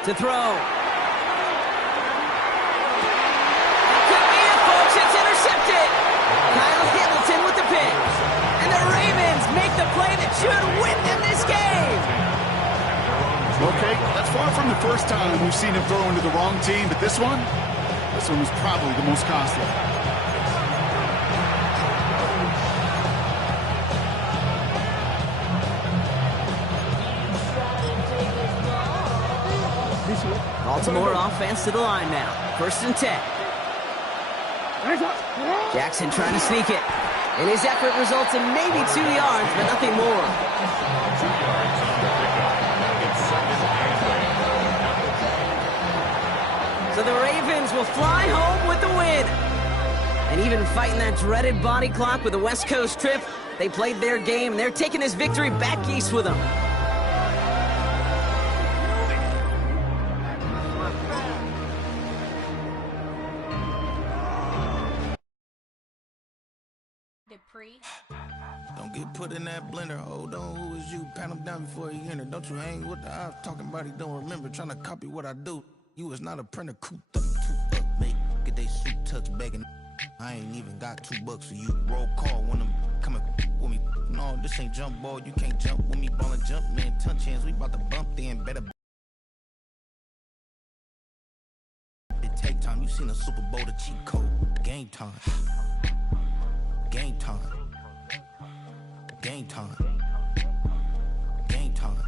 To throw. Could be it, folks. It's intercepted. Kyle Hamilton with the pick. And the Ravens make the play that should win them this game. Okay, that's far from the first time we've seen him throw into the wrong team, but this one was probably the most costly. Baltimore offense to the line now. 1st and 10. Jackson trying to sneak it. And his effort results in maybe 2 yards, but nothing more. 2 yards on the pickup. It's 2nd and 8. So the Ravens will fly home with the win. And even fighting that dreaded body clock with the West Coast trip, they played their game, and they're taking this victory back east with them. Don't get put in that blender. Hold on, who is you? Pat him down before he enter. Don't you hang with the ops talking about he don't remember. Trying to copy what I do. You is not a printer. Cooped up, toot up, mate. Get they suit tucks begging. I ain't even got $2 for you. Roll call when I'm coming with me. No, this ain't jump ball. You can't jump with me. Ballin' jump, man. Touch hands. We about to bump then. Better. It take time. You seen a Super Bowl, the cheat code. Game time. Game time. Game time. Game time.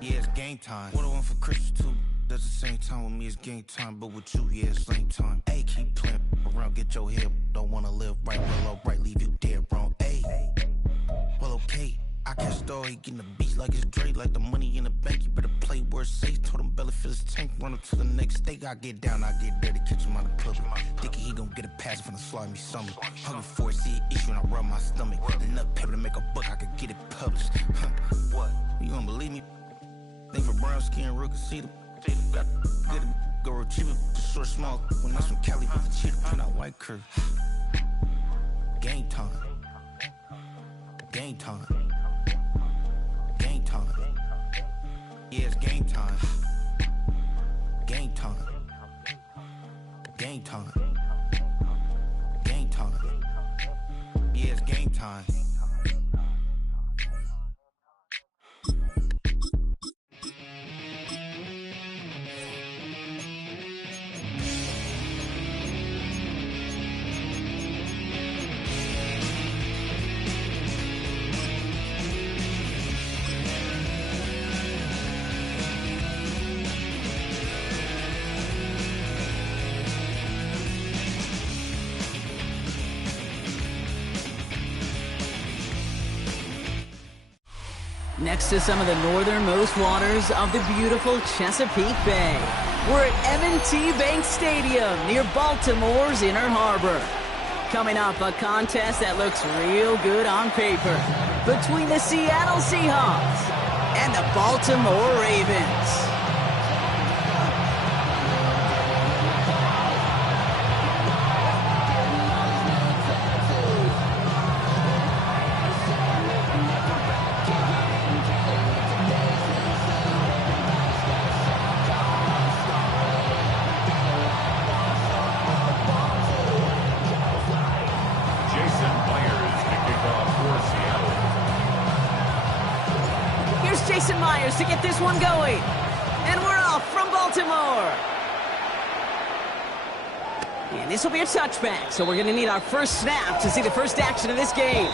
Yeah, it's game time. What I want for Christmas too. That's the same time with me, it's game time. But with you, yeah, it's same time. Hey, keep playing around, get your head. Don't wanna live right, well, right, leave you dead wrong. Hey, well, okay. I can't start, he getting the beats like it's Dre, like the money in the bank. You better play where it's safe. Told him Belly fill his tank, run him to the next state. I get down, I get dirty, catch him on the public. Thinking he gon' get a pass from the slide me summer. Hungry for it, see it issue and I rub my stomach. Enough paper to make a book, I could get it published. What? You don't believe me? Think for brown skin, real can see them. Got good, go retrieve it, short, small. When that's from Cali, with the cheetah, print out white curve. Game time. Game time. Game time. Yeah, it's game time. Game time. Game time. Game time. Yeah, it's game time. Next to some of the northernmost waters of the beautiful Chesapeake Bay, we're at M&T Bank Stadium near Baltimore's Inner Harbor. Coming up, a contest that looks real good on paper between the Seattle Seahawks and the Baltimore Ravens. To get this one going. And we're off from Baltimore. And this will be a touchback, so we're going to need our first snap to see the first action of this game.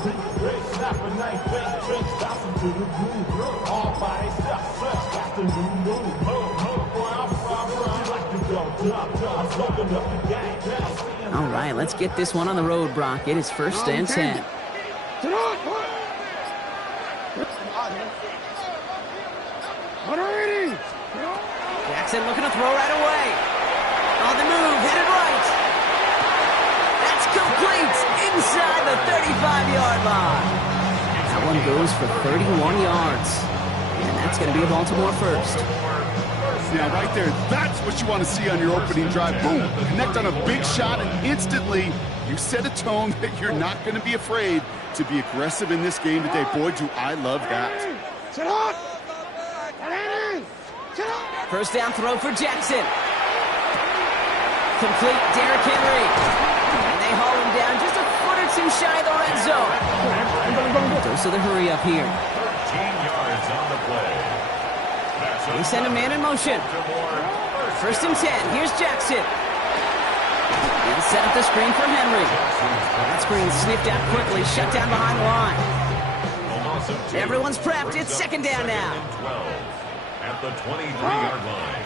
All right, let's get this one on the road, Brock. It is 1st and 10. Jackson looking to throw right away. On the move, headed right. That's complete inside the 35-yard line. That one goes for 31 yards. And that's going to be a Baltimore first. Now, right there, that's what you want to see on your opening drive. Boom, connect on a big shot, and instantly you set a tone that you're not going to be afraid to be aggressive in this game today. Boy, do I love that. First down throw for Jackson. Complete Derrick Henry. And they haul him down just a foot or two shy of the red zone. Dose of the hurry up here. 13 yards on the play. They send a man in motion. 1st and 10. Here's Jackson. He'll set up the screen for Henry. That screen sniffed out quickly, shut down behind the line. Everyone's prepped. It's 2nd down now. At the 23-yard line.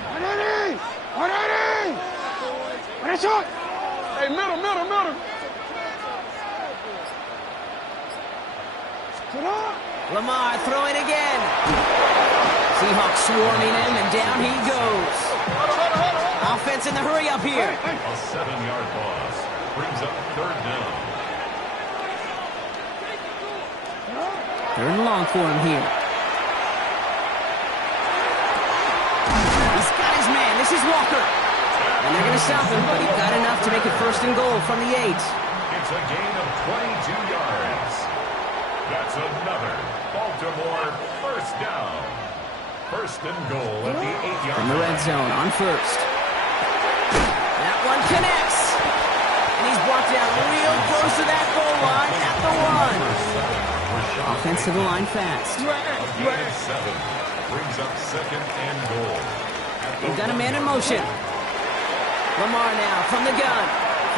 Hey, middle. Lamar throwing again. Seahawks swarming him, and down he goes. Offense in the hurry up here. A 7-yard loss brings up 3rd down. 3rd and long for him here. He's got his man. This is Walker. And they're going to stop him, but he got enough to make it 1st and goal from the 8. It's a gain of 22 yards. That's another Baltimore 1st down. 1st and goal at the 8-yard From the red zone on 1st. That one connects. And he's brought down real close to that goal line at the 1. Offense to the line fast. A gain of 7 brings up 2nd and goal. They've got a man in motion. Lamar now from the gun.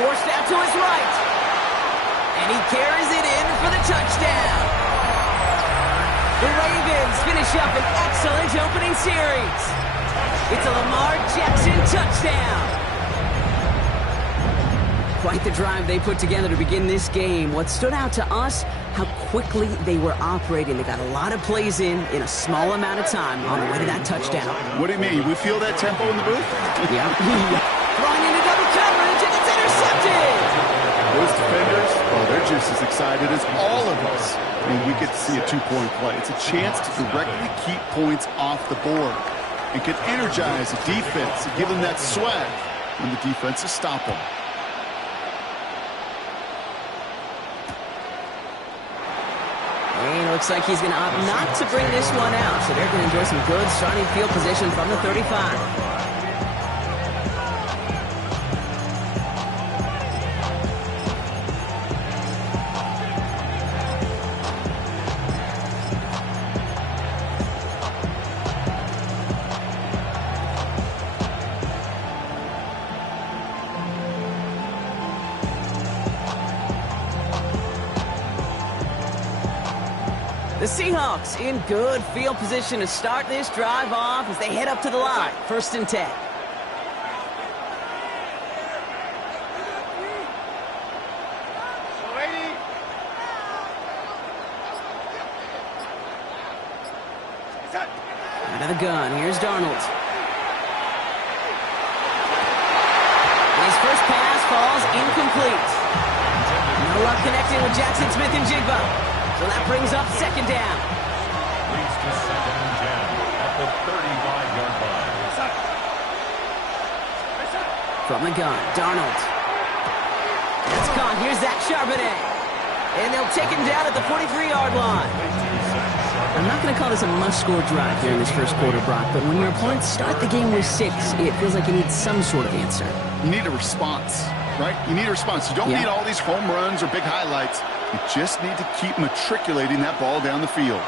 Forced out to his right. And he carries it in for the touchdown. The Ravens finish up an excellent opening series. It's a Lamar Jackson touchdown. Quite the drive they put together to begin this game. What stood out to us, how quickly they were operating. They got a lot of plays in a small amount of time on the way to that touchdown. What do you mean? We feel that tempo in the booth? Yeah. Throwing into double coverage, and it's intercepted. Those defenders, well, they're just as excited as all of us when we get to see a 2-point play. It's a chance to directly keep points off the board and can energize a defense and give them that swag when the defenses stop them. And it looks like he's going to opt not to bring this one out, so they're going to enjoy some good starting field position from the 35. The Seahawks in good field position to start this drive off as they head up to the line. 1st and 10. Out of the gun, here's Darnold. His first pass falls incomplete. No luck connecting with Jackson Smith and Jigba. So that brings up 2nd down. Leads to 2nd and 10 at the 35-yard line. From the gun, Darnold. That's caught. Here's Zach Charbonnet. And they'll take him down at the 43-yard line. I'm not going to call this a must-score drive here in this first quarter, Brock, but when your opponents start the game with 6, it feels like you need some sort of answer. You need a response, right? You need a response. You don't need all these home runs or big highlights. You just need to keep matriculating that ball down the field.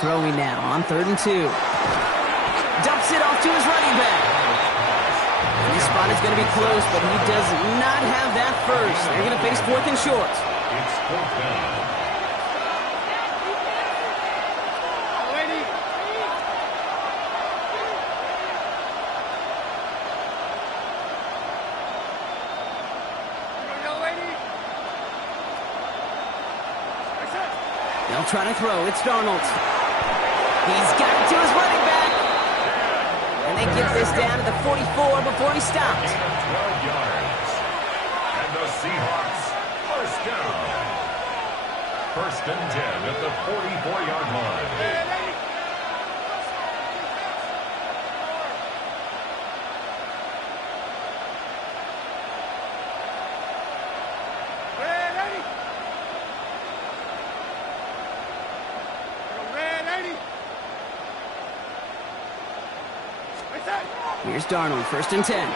Throwing now on 3rd and 2. Dumps it off to his running back. This spot is going to be close, but he does not have that first. They're going to face 4th and short. It's 4th down. They'll try to throw. It's Darnold. He's got it to his running back. And they get this down to the 44 before he stops. 12 yards. And the Seahawks, first down. 1st and 10 at the 44-yard line. Here's Darnold, 1st and 10.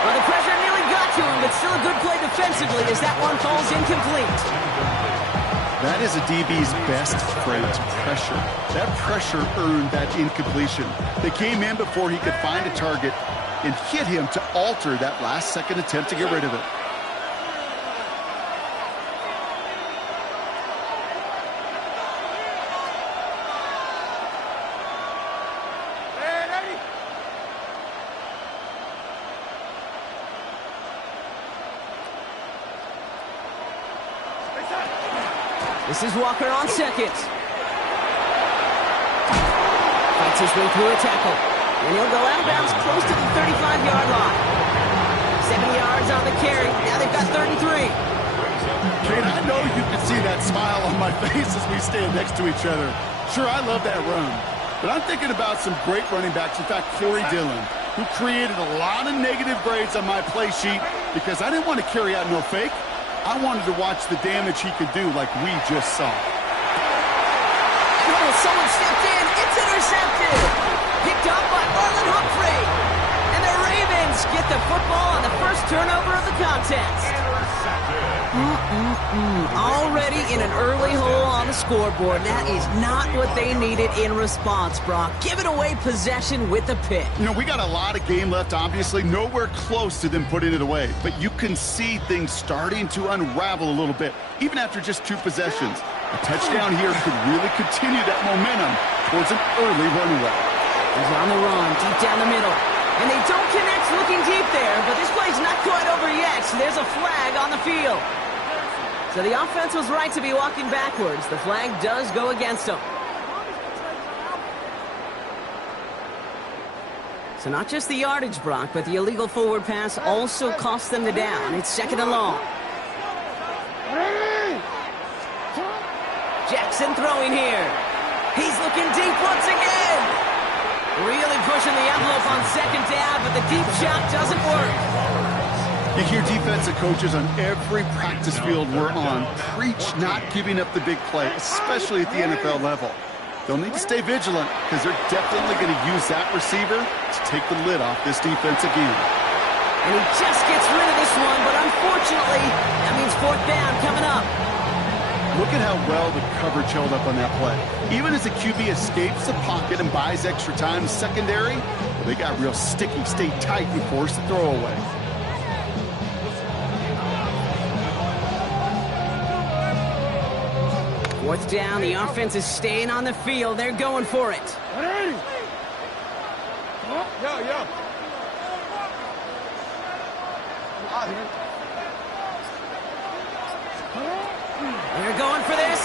Well, the pressure nearly got to him, but still a good play defensively as that one falls incomplete. That is a DB's best friend, pressure. That pressure earned that incompletion. They came in before he could find a target and hit him to alter that last-second attempt to get rid of it. This is Walker on 2nd. Fights his way through a tackle. And he'll go out of bounds close to the 35-yard line. 7 yards on the carry. Now they've got 33. Kate, I know you can see that smile on my face as we stand next to each other. Sure, I love that run. But I'm thinking about some great running backs. In fact, Corey Dillon, who created a lot of negative grades on my play sheet because I didn't want to carry out no fake. I wanted to watch the damage he could do like we just saw. Oh, someone stepped in. It's intercepted. Picked up by Marlon Humphrey. And the Ravens get the football on the first turnover of the contest. Already in an early hole on the scoreboard. That is not what they needed in response, Brock. Giving away possession with a pick. You know, we got a lot of game left, obviously. Nowhere close to them putting it away. But you can see things starting to unravel a little bit, even after just 2 possessions. A touchdown here could really continue that momentum towards an early runaway. He's on the run, deep down the middle. And they don't connect looking deep there, but this play's not quite over yet. So there's a flag on the field. So the offense was right to be walking backwards. The flag does go against them. So not just the yardage, Brock, but the illegal forward pass also cost them the down. It's 2nd and long. Jackson throwing here. He's looking deep once again. Really pushing the envelope on 2nd down, but the deep shot doesn't work. You hear defensive coaches on every practice field we're on preach not giving up the big play, especially at the NFL level. They'll need to stay vigilant because they're definitely going to use that receiver to take the lid off this defense again. And he just gets rid of this one, but unfortunately, that means 4th down coming up. Look at how well the coverage held up on that play. Even as the QB escapes the pocket and buys extra time, secondary, well, they got real sticky, stayed tight and forced the throwaway. Fourth down, the offense is staying on the field. They're going for it. They're going for this.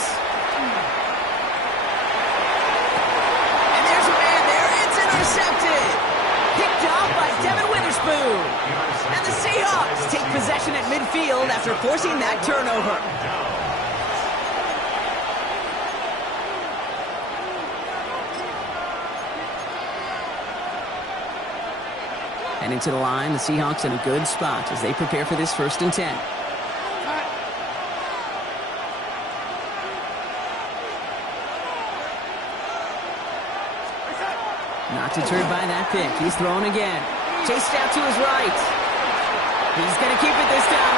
And there's a man there. It's intercepted. Picked off by Devin Witherspoon. And the Seahawks take possession at midfield after forcing that turnover. And into the line, the Seahawks in a good spot as they prepare for this 1st and 10. Not deterred by that pick. He's thrown again. Chased out to his right. He's going to keep it this time.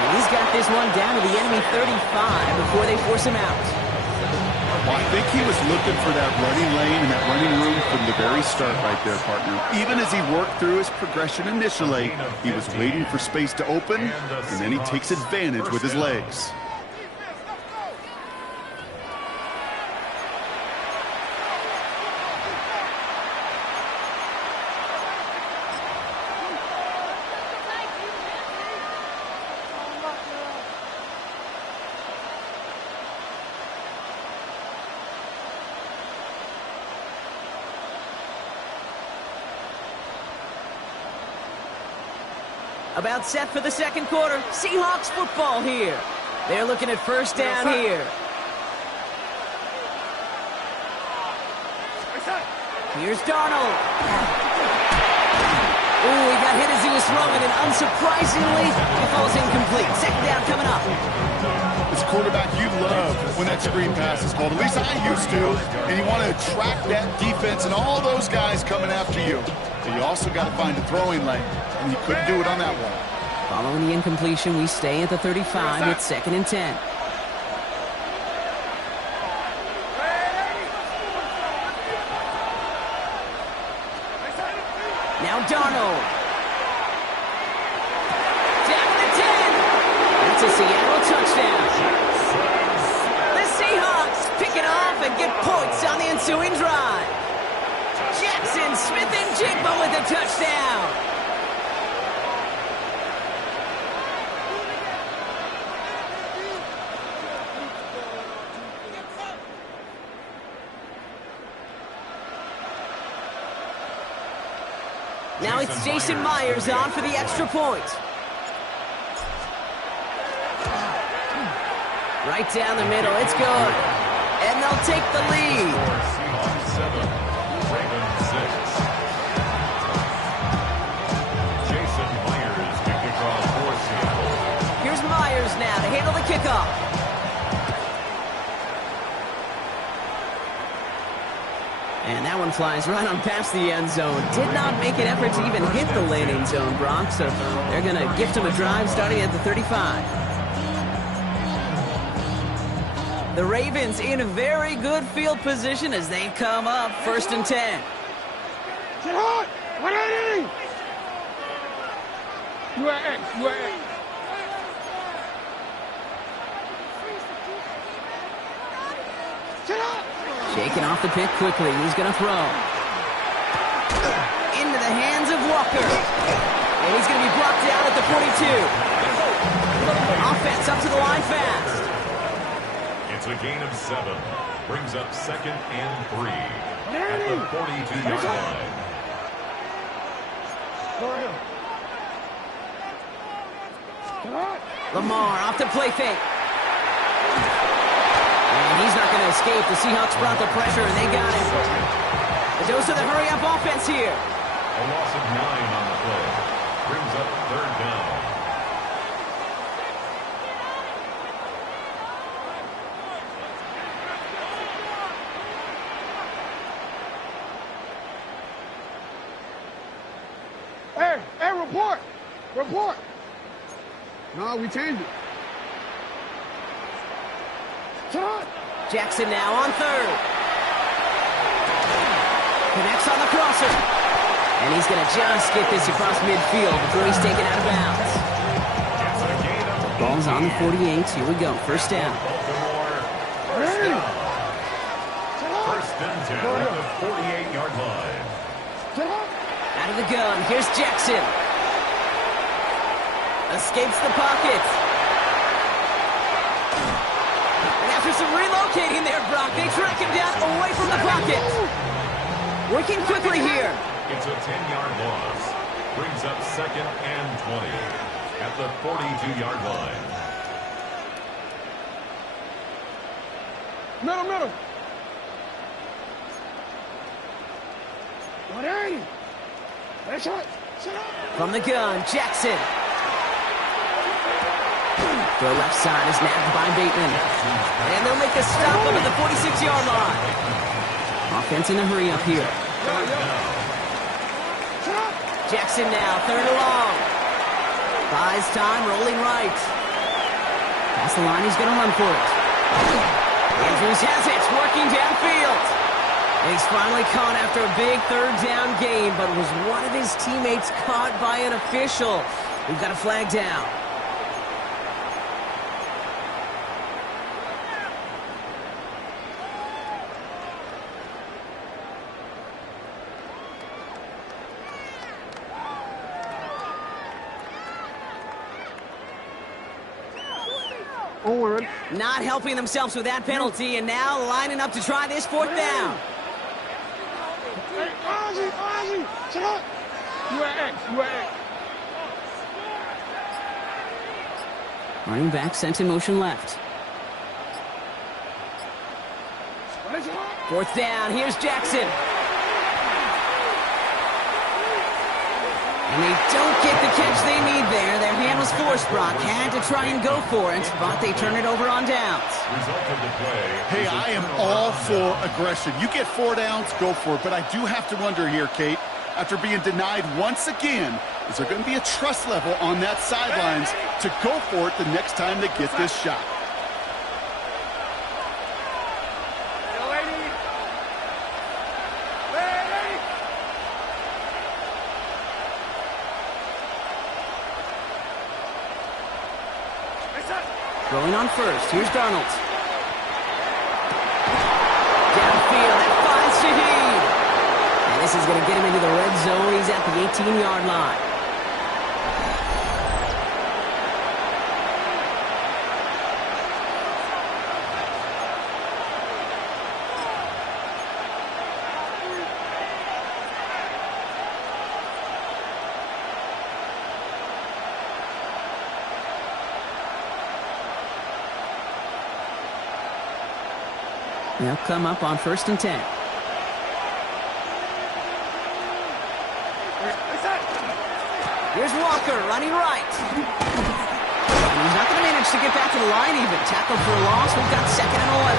And he's got this one down to the enemy 35 before they force him out. Well, I think he was looking for that running lane and that running room from the very start right there, partner. Even as he worked through his progression initially, he was waiting for space to open, and then he takes advantage with his legs. About set for the second quarter. Seahawks football here. They're looking at first down here. Here's Darnold. Ooh, he got hit as he was throwing, and unsurprisingly, he falls incomplete. Second down coming up. As a quarterback, you love when that screen pass is called. At least I used to. And you want to attract that defense and all those guys coming after you. But you also got to find a throwing lane. And he couldn't do it on that one. Following the incompletion, we stay at the 35 with 2nd and 10. Now Darnold. Down to the 10. That's a Seattle touchdown. The Seahawks pick it off and get points on the ensuing drive. Jackson, Smith, and Jigba with a touchdown. Now it's Jason Myers on for the extra point. Right down the middle, it's good. And they'll take the lead. Seahawks 7, Ravens 6. Jason Myers to kick off for Seattle. Here's Myers now to handle the kickoff. And that one flies right on past the end zone. Did not make an effort to even hit the landing zone, Brock. So they're going to gift him a drive starting at the 35. The Ravens in a very good field position as they come up 1st and 10. Get hot! 180! You are X. You are X. Get hot! Shaking off the pick quickly. He's going to throw. Into the hands of Walker. And he's going to be brought down at the 42. Offense up to the line fast. It's a gain of 7. Brings up 2nd and 3 at the 42-yard line. Lamar off the play fake. And he's not going to escape. The Seahawks brought the pressure, and they got him. A dose of the hurry-up offense here. A loss of 9 on the play. Brings up 3rd down. Hey, report! Report! No, we changed it. Jackson now on 3rd. Connects on the crosser. And he's going to just get this across midfield before he's taken out of bounds. Ball's on the 48. Here we go. 1st down. First and 10 at the 48-yard line. Out of the gun. Here's Jackson. Escapes the pocket. After some relocating there, Brock, they track him down away from the pocket. Working quickly here. It's a 10-yard loss. Brings up 2nd and 20 at the 42-yard line. Middle. 180. That's right. From the gun, Jackson. The left side is nabbed by Bateman. And they'll make a stop up at the 46-yard line. Offense in a hurry up here. Jackson now, 3rd and long. Buys time, rolling right. Past the line, he's going to run for it. Andrews has it, working downfield. And he's finally caught after a big third down gain, but was one of his teammates caught by an official? We've got a flag down. Not helping themselves with that penalty, and now lining up to try this fourth down. Hey, Ozzy, shut up. You at X. Running back sent in motion left. Fourth down, here's Jackson. And they don't get the catch they need there. Their hand was forced, Brock. Had to try and go for it, but they turn it over on downs. Hey, I am all for aggression. You get 4 downs, go for it. But I do have to wonder here, Kate, after being denied once again, is there going to be a trust level on that sidelines to go for it the next time they get this shot? Going on first. Here's Darnold. Downfield. That finds Shaheed. And this is going to get him into the red zone. He's at the 18-yard line. They'll come up on 1st and 10. Here's Walker running right. And he's not going to manage to get back to the line even. Tackled for a loss. We've got 2nd and 11.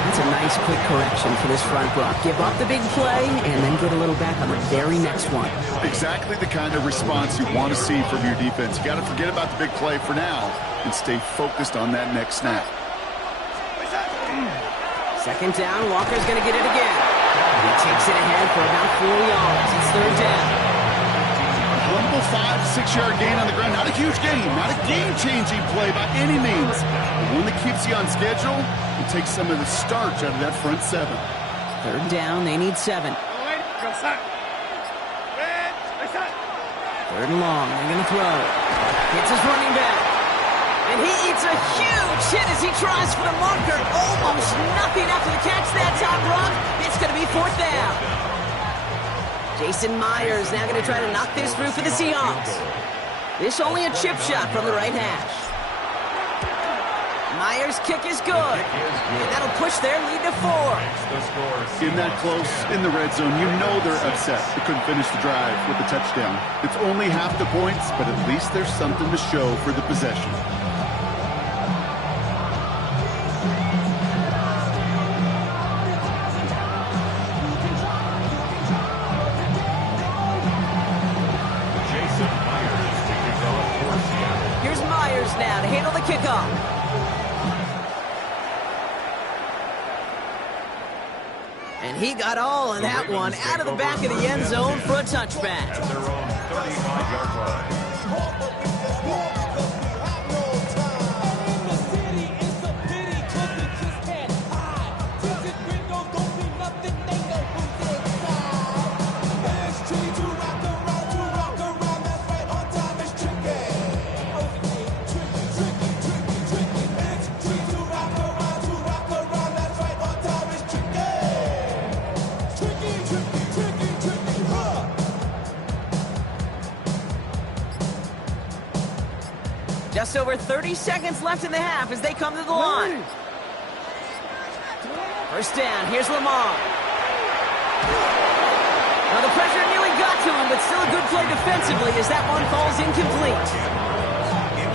That's a nice quick correction for this front block. Give up the big play and then get a little back on the very next one. Exactly the kind of response you want to see from your defense. You got to forget about the big play for now and stay focused on that next snap. 2nd down, Walker's going to get it again. He takes it ahead for about 4 yards. It's 3rd down. Humble 5-6-yard gain on the ground. Not a huge gain, not a game-changing play by any means. But one that keeps you on schedule and takes some of the starch out of that front 7. 3rd down, they need 7. 3rd and long, they're going to throw. Hits his running back. And he eats a huge hit as he tries for the marker. Almost nothing after the catch that time, Brock. It's going to be 4th down. Jason Myers now going to try to knock this through for the Seahawks. This only a chip shot from the right hash. Myers' kick is good. And that'll push their lead to 4. In that close, in the red zone, you know they're upset. They couldn't finish the drive with the touchdown. It's only half the points, but at least there's something to show for the possession. Now to handle the kickoff. And he got all of that one out of the back of the end zone for a touchback. At their own 35-yard line. Just over 30 seconds left in the half as they come to the line. 1st down, here's Lamar. Now the pressure nearly got to him, but still a good play defensively as that one falls incomplete.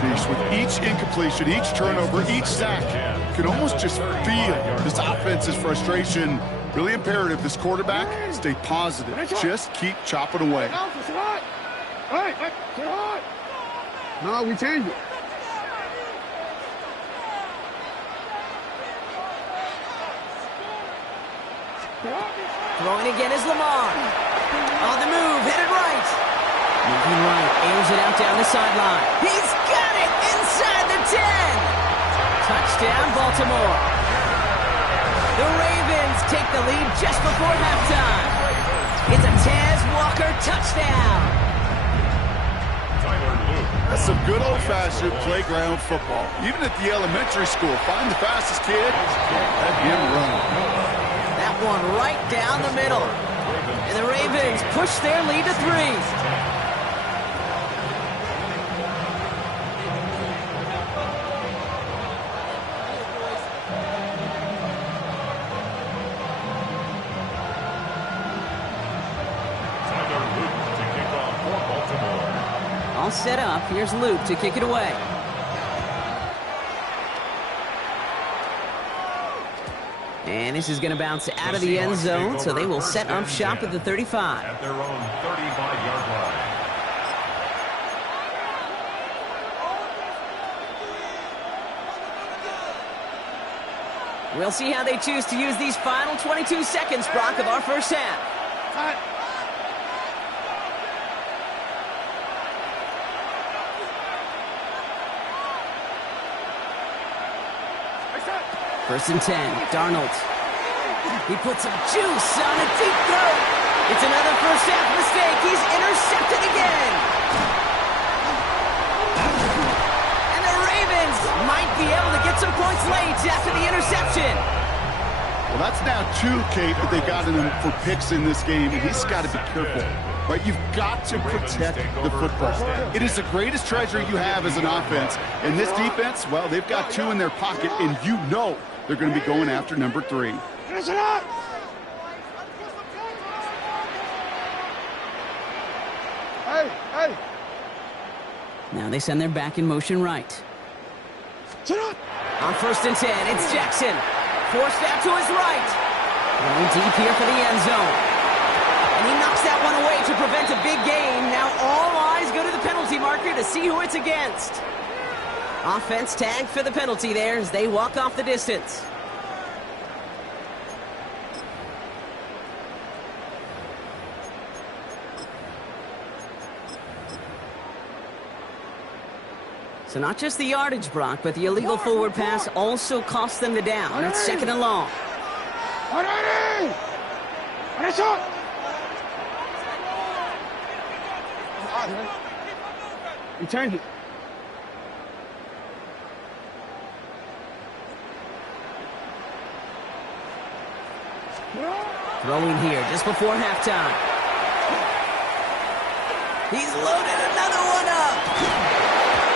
Jeez, with each incompletion, each turnover, each sack, you can almost just feel this offense's frustration. Really imperative, this quarterback, stay positive. Just keep chopping away. No, we changed it. Throwing again is Lamar. On the move, headed right. Moving right, airs it out down the sideline. He's got it inside the 10. Touchdown, Baltimore. The Ravens take the lead just before halftime. It's a Taz Walker touchdown. That's some good old-fashioned playground football. Even at the elementary school, find the fastest kid, let him run. That one right down the middle. And the Ravens push their lead to 3. All set up. Here's Luke to kick it away. And this is going to bounce out of the end zone, so they will set up shop at the 35. At their own 35-yard line. We'll see how they choose to use these final 22 seconds, Brock, of our first half. First and 10, Darnold. He puts some juice on a deep throw. It's another first half mistake. He's intercepted again. And the Ravens might be able to get some points late after the interception. Well, that's now 2, Kate, that they've gotten him for picks in this game, and he's got to be careful. Right, you've got to protect the football. It is the greatest treasure you have as an offense. And this defense, well, they've got 2 in their pocket, and you know they're going to be going after number 3. Hey! Now they send their back in motion right. On first and 10, it's Jackson. Forced out to his right. Going deep here for the end zone. And he knocks that one away to prevent a big gain. Now all eyes go to the penalty marker to see who it's against. Offense tagged for the penalty there as they walk off the distance. So not just the yardage, Brock, but the illegal forward pass also cost them the down. It's second and long. Return it. Throwing here just before halftime. He's loaded another one up.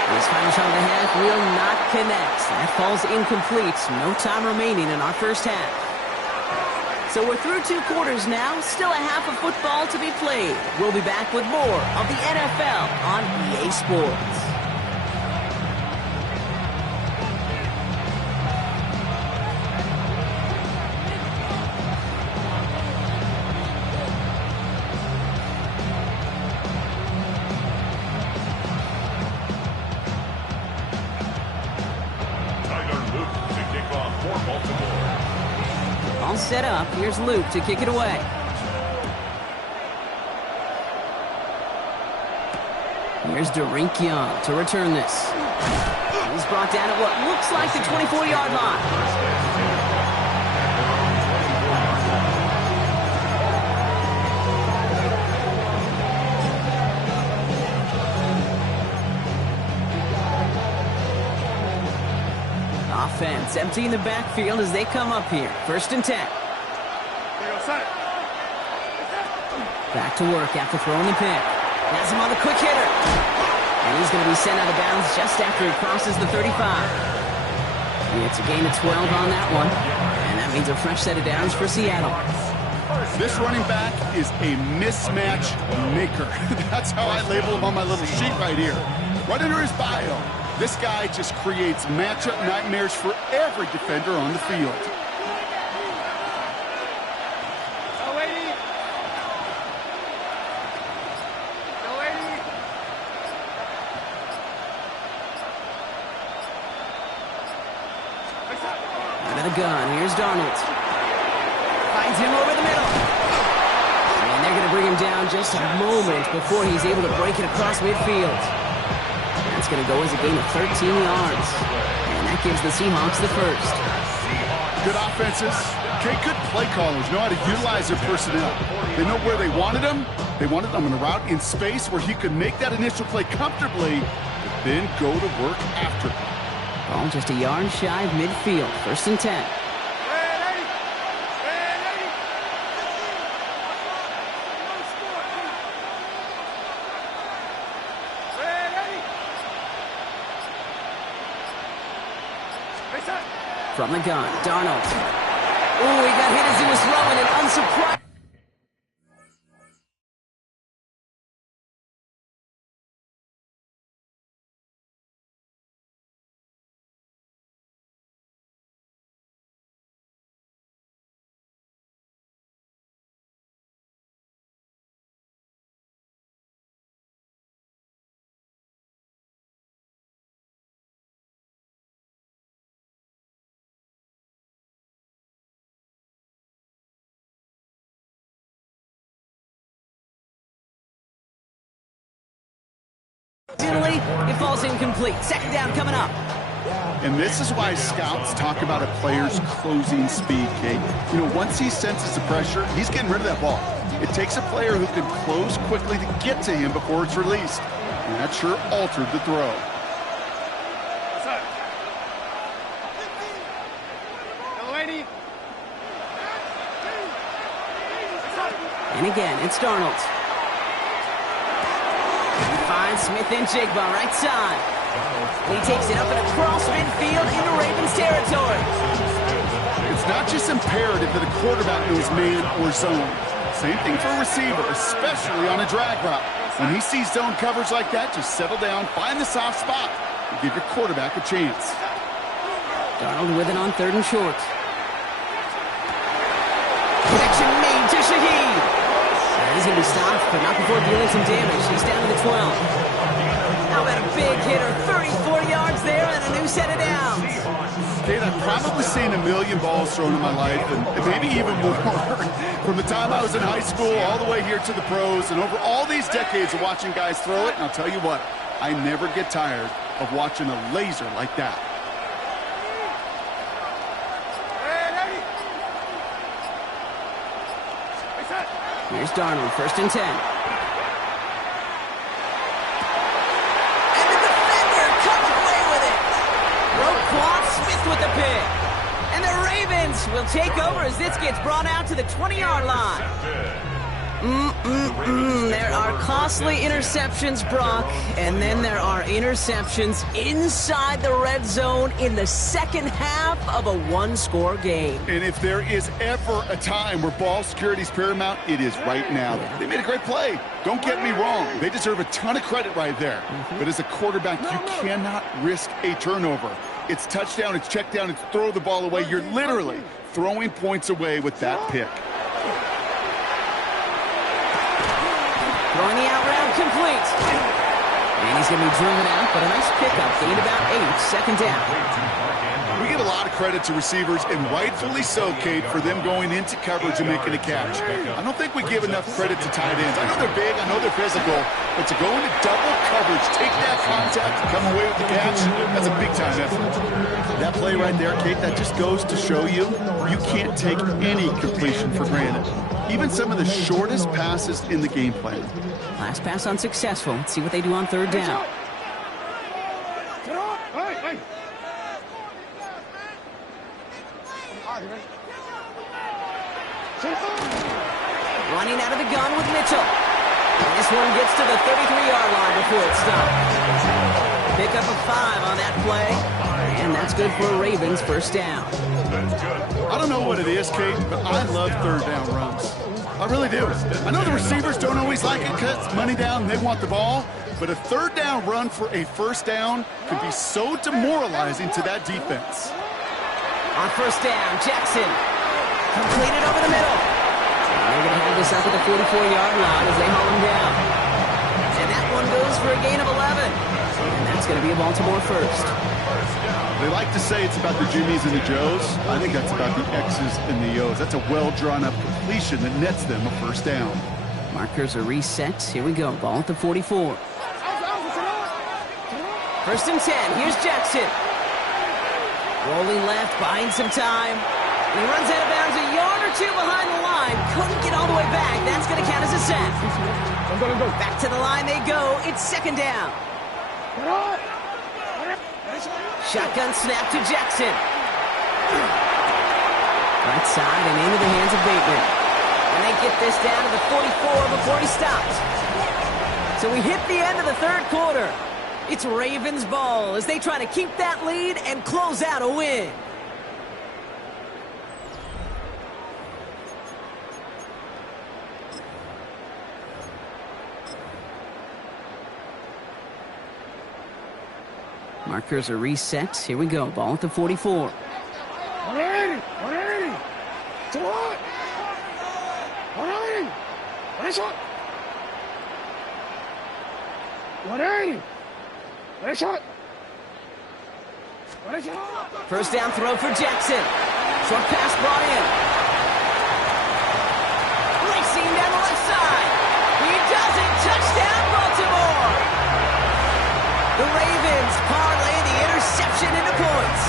His final shot of the half will not connect. That falls incomplete. No time remaining in our first half. So we're through 2 quarters now. Still a half of football to be played. We'll be back with more of the NFL on EA Sports. All set up. Here's Luke to kick it away. Here's Derink Young to return this. He's brought down at what looks like the 24-yard line. Offense emptying the backfield as they come up here. First and 10. Back to work after throwing the pick. Has him on the quick hitter. And he's going to be sent out of bounds just after he crosses the 35. It's a gain of 12 on that one. And that means a fresh set of downs for Seattle. This running back is a mismatch maker. That's how I label him on my little sheet right here. Right under his bio. This guy just creates matchup nightmares for every defender on the field. Out of the gun, here's Darnold. Finds him over the middle. And they're going to bring him down just a moment before he's able to break it across midfield. That's going to go as a gain of 13 yards. And that gives the Seahawks the first. Good offenses. Okay, good play callers know how to utilize their personnel. They know where they wanted them. They wanted them on a route in space where he could make that initial play comfortably, but then go to work after. Ball just a yard shy of midfield. 1st and 10. From the gun, Darnold. Oh, he got hit as he was throwing, and unsurprised. It falls incomplete. 2nd down coming up. And this is why scouts talk about a player's closing speed, Kate. You know, once he senses the pressure, he's getting rid of that ball. It takes a player who can close quickly to get to him before it's released. And that sure altered the throw. And again, it's Darnold. He finds Smith and Jigba right side. He takes it up and across midfield into Ravens territory. It's not just imperative that a quarterback knows man or zone. Same thing for a receiver, especially on a drag route. When he sees zone coverage like that, just settle down, find the soft spot, and give your quarterback a chance. Darnold with it on 3rd and short. Connection made to Shaheed. He's going to be stopped, but not before dealing some damage. He's down to the 12. How about a big hitter? 34 yards there and a new set of downs. Kate, I've probably seen a million balls thrown in my life, and maybe even more. From the time I was in high school all the way here to the pros, and over all these decades of watching guys throw it, and I'll tell you what, I never get tired of watching a laser like that. Here's Darnold, 1st and 10. And the defender comes away with it. Roquan Smith with the pick. And the Ravens will take over as this gets brought out to the 20-yard line. There are costly interceptions, Brock, and then there are interceptions inside the red zone in the 2nd half of a one-score game. And if there is ever a time where ball security is paramount, it is right now. They made a great play. Don't get me wrong. They deserve a ton of credit right there. But as a quarterback, you cannot risk a turnover. It's touchdown, it's check down, it's throw the ball away. You're literally throwing points away with that pick. Throwing the out route complete. And he's going to be driven out, but a nice pickup. Gained about 8, 2nd down. We give a lot of credit to receivers, and rightfully so, Kate, for them going into coverage and making a catch. I don't think we give enough credit to tight ends. I know they're big, I know they're physical, but to go into double coverage, take that contact, and come away with the catch, that's a big-time effort. That play right there, Kate, that just goes to show you, you can't take any completion for granted. Even some of the shortest passes in the game plan. Last pass unsuccessful. Let's see what they do on 3rd down. Running out of the gun with Mitchell. And this one gets to the 33-yard line before it stops. Pick up a 5 on that play. And that's good for a Ravens 1st down. I don't know what it is, Kate, but I love 3rd down runs. I really do. I know the receivers don't always like it because it's money down and they want the ball, but a 3rd down run for a 1st down can be so demoralizing to that defense. On 1st down, Jackson. Completed over the middle. They're going to have this up at the 44-yard line as they haul him down. And that one goes for a gain of 11. And that It's going to be a Baltimore first. They like to say it's about the Jimmies and the Joes. I think that's about the X's and the O's. That's a well-drawn-up completion that nets them a first down. Markers are reset. Here we go. Ball at the 44. First and 10. Here's Jackson. Rolling left, buying some time. And he runs out of bounds a yard or two behind the line. Couldn't get all the way back. That's going to count as a sack. Back to the line they go. It's second down. Shotgun snap to Jackson. Right side and into the hands of Bateman. And they get this down to the 44 before he stops. So we hit the end of the third quarter. It's Ravens ball as they try to keep that lead and close out a win. Markers are reset. Here we go. Ball at the 44. 180! 180! To what? 180! Nice one! 180! Nice one! First down throw for Jackson. Short pass brought in. Racing down the left side. He does it. Touchdown, Baltimore. The Ravens parlay the interception into points.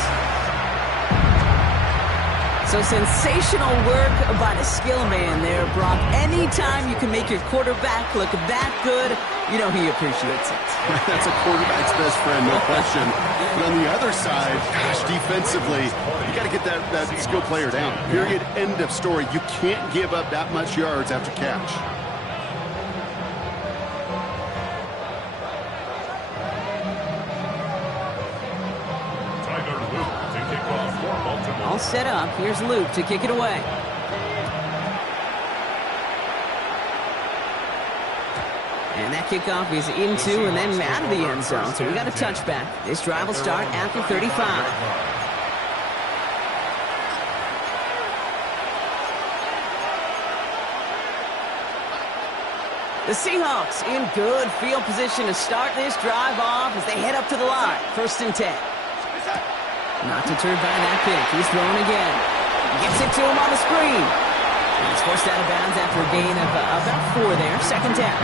So sensational work by the skill man there, Brock. Anytime you can make your quarterback look that good, you know he appreciates it. That's a quarterback's best friend, no question. But on the other side, gosh, defensively, you got to get that skill player down. Period. End of story. You can't give up that much yards after catch. All set up. Here's Luke to kick it away. And that kickoff is into and then out of the end zone. So we got a touchback. This drive will start after 35. The Seahawks in good field position to start this drive off as they head up to the line. First and 10. Not deterred by that pick. He's throwing again. Gets it to him on the screen. He's forced out of bounds after a gain of about 4 there. Second down.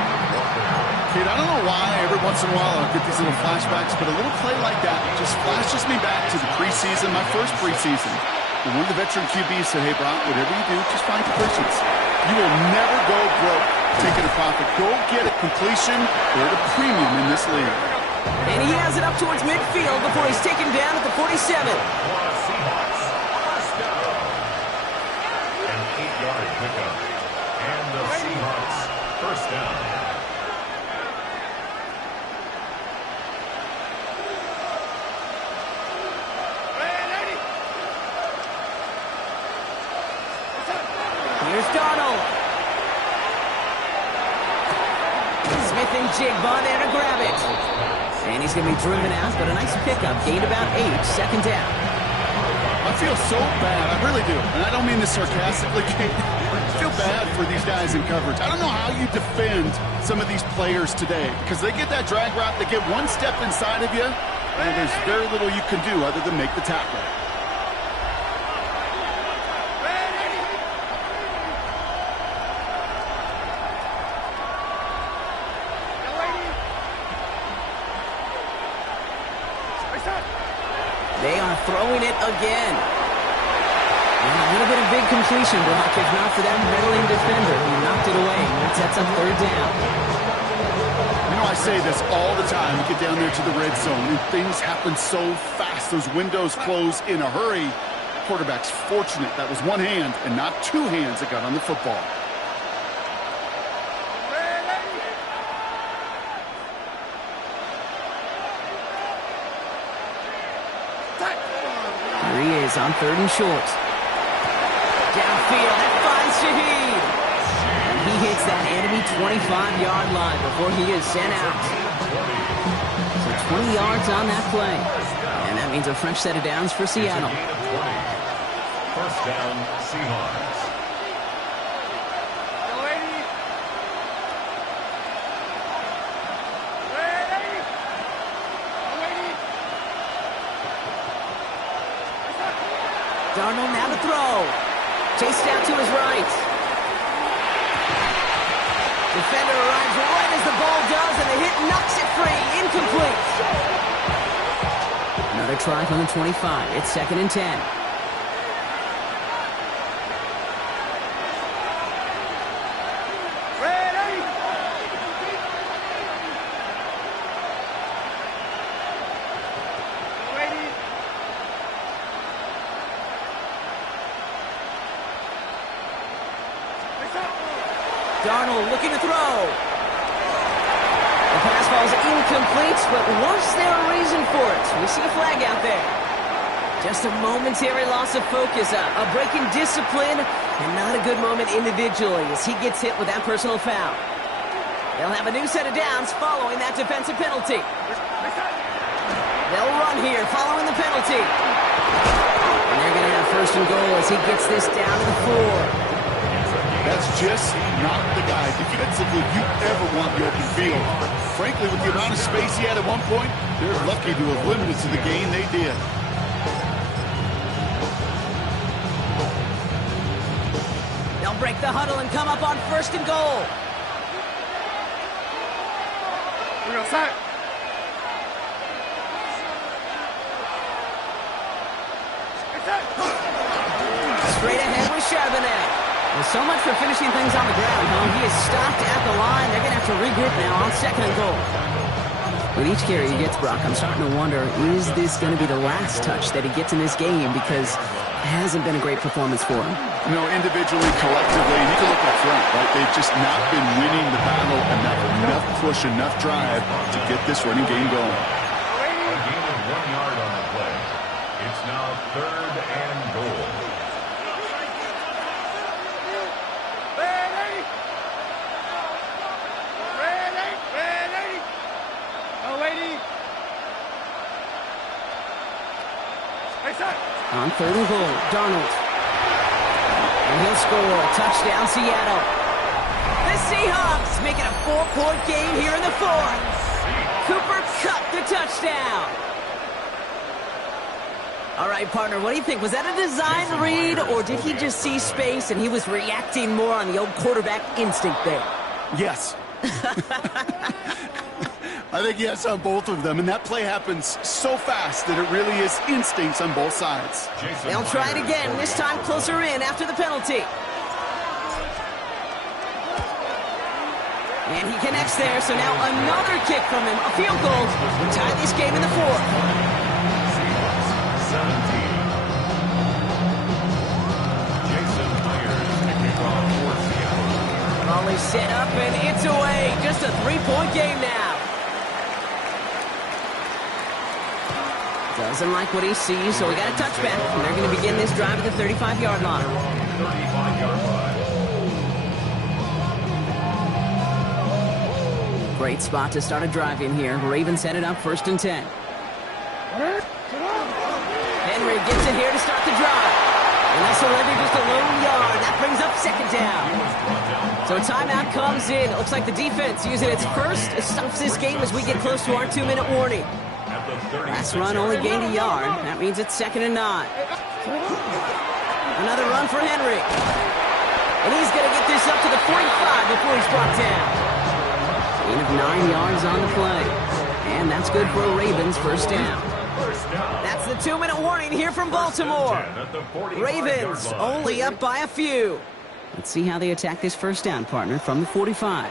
Kid, I don't know why every once in a while I get these little flashbacks, but a little play like that just flashes me back to the preseason, my first preseason. And one of the veteran QBs said, hey, Brock, whatever you do, just find completions. You will never go broke taking a profit. Go get a completion. They're at a premium in this league. And he has it up towards midfield before he's taken down at the 47. Seahawks, first down. An 8-yard pickup. And the Seahawks, first down. Here's Darnold. Smith and Jigba there to grab it. And he's going to be driven out, but a nice pickup. Gained about 8, second down. I feel so bad. I really do. And I don't mean this sarcastically. I feel bad for these guys in coverage. I don't know how you defend some of these players today because they get that drag route, they get one step inside of you, and there's very little you can do other than make the tackle. They are throwing it again. And a little bit of big completion, Brock, if not for that meddling defender who knocked it away. That sets up third down. You know, I say this all the time. You get down there to the red zone, and things happen so fast. Those windows close in a hurry. Quarterback's fortunate that was one hand and not two hands that got on the football. Here he is on third and short. Downfield, that finds Shaheed. And he hits that enemy 25-yard line before he is sent out. So 20 yards on that play. And that means a fresh set of downs for Seattle. First down, Seahawks. Darnold now to throw. Chased down to his right. Defender arrives right as the ball does, and the hit knocks it free. Incomplete. Another try from the 25. It's 2nd and 10. Darnold looking to throw. The pass falls incomplete, but was there a reason for it? We see a flag out there. Just a momentary loss of focus, a break in discipline, and not a good moment individually as he gets hit with that personal foul. They'll have a new set of downs following that defensive penalty. They'll run here following the penalty. And they're going to have 1st and goal as he gets this down to the 4. That's just not the guy defensively you ever want in the open field. Frankly, with the amount of space he had at one point, they're lucky to have limited to the gain they did. They'll break the huddle and come up on 1st and goal. We're outside. Straight ahead with Charbonnet. Well, so much for finishing things on the ground, huh? He is stopped at the line. They're going to have to regroup now on 2nd and goal. With each carry he gets, Brock, I'm starting to wonder, is this going to be the last touch that he gets in this game? Because it hasn't been a great performance for him. You know, individually, collectively, you can look up front, right? They've just not been winning the battle enough push, enough drive to get this running game going. A gain of 1 yard on the play. It's now 3rd and goal. On 3rd and goal, Darnold. And he'll score. Touchdown, Seattle. The Seahawks make it a 4-point game here in the 4th. Cooper Kupp the touchdown. All right, partner, what do you think? Was that a design read, or did he just see space and he was reacting more on the old quarterback instinct there? Yes. I think yes on both of them, and that play happens so fast that it really is instincts on both sides. They'll try it again, this time closer in after the penalty. And he connects there, so now another kick from him, a field goal to tie this game in the 4th. 17. Jason Myers kicking off for Seattle. Raleigh set up, and it's away. Just a 3-point game now. Doesn't like what he sees, so we got a touchback. And they're going to begin this drive at the 35-yard line. 35-yard line. Great spot to start a drive in here. Ravens headed up 1st and 10. Henry gets it here to start the drive. And that's already just a lone yard. That brings up 2nd down. So a timeout comes in. It looks like the defense using its first. It stops this game as we get close to our 2-minute warning. Last run only gained a yard. That means it's 2nd and 9. Another run for Henry. And he's going to get this up to the 45 before he's brought down. Gain of 9 yards on the play. And that's good for a Ravens 1st down. That's the 2-minute warning here from Baltimore. Ravens only up by a few. Let's see how they attack this 1st down, partner, from the 45.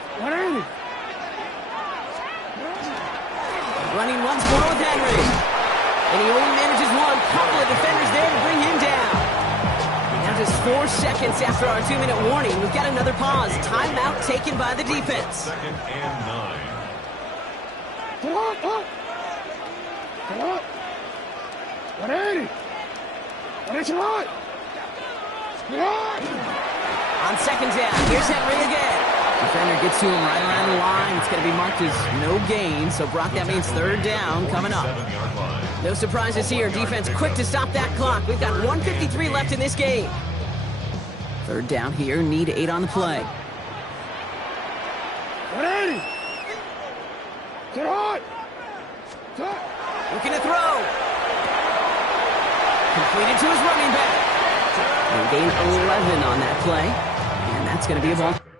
Running once more with Henry. And he only manages one. Couple of defenders there to bring him down. Now just 4 seconds after our 2-minute warning. We've got another pause. Timeout taken by the defense. 2nd and 9. On 2nd down, here's Henry again. Defender gets to him right around the line. It's going to be marked as no gain. So, Brock, that means 3rd down coming up. No surprises here. Defense quick to stop that clock. We've got 1:53 left in this game. 3rd down here. Need 8 on the play. Looking to throw. Completed to his running back. And gain 11 on that play. And that's going to be a ball.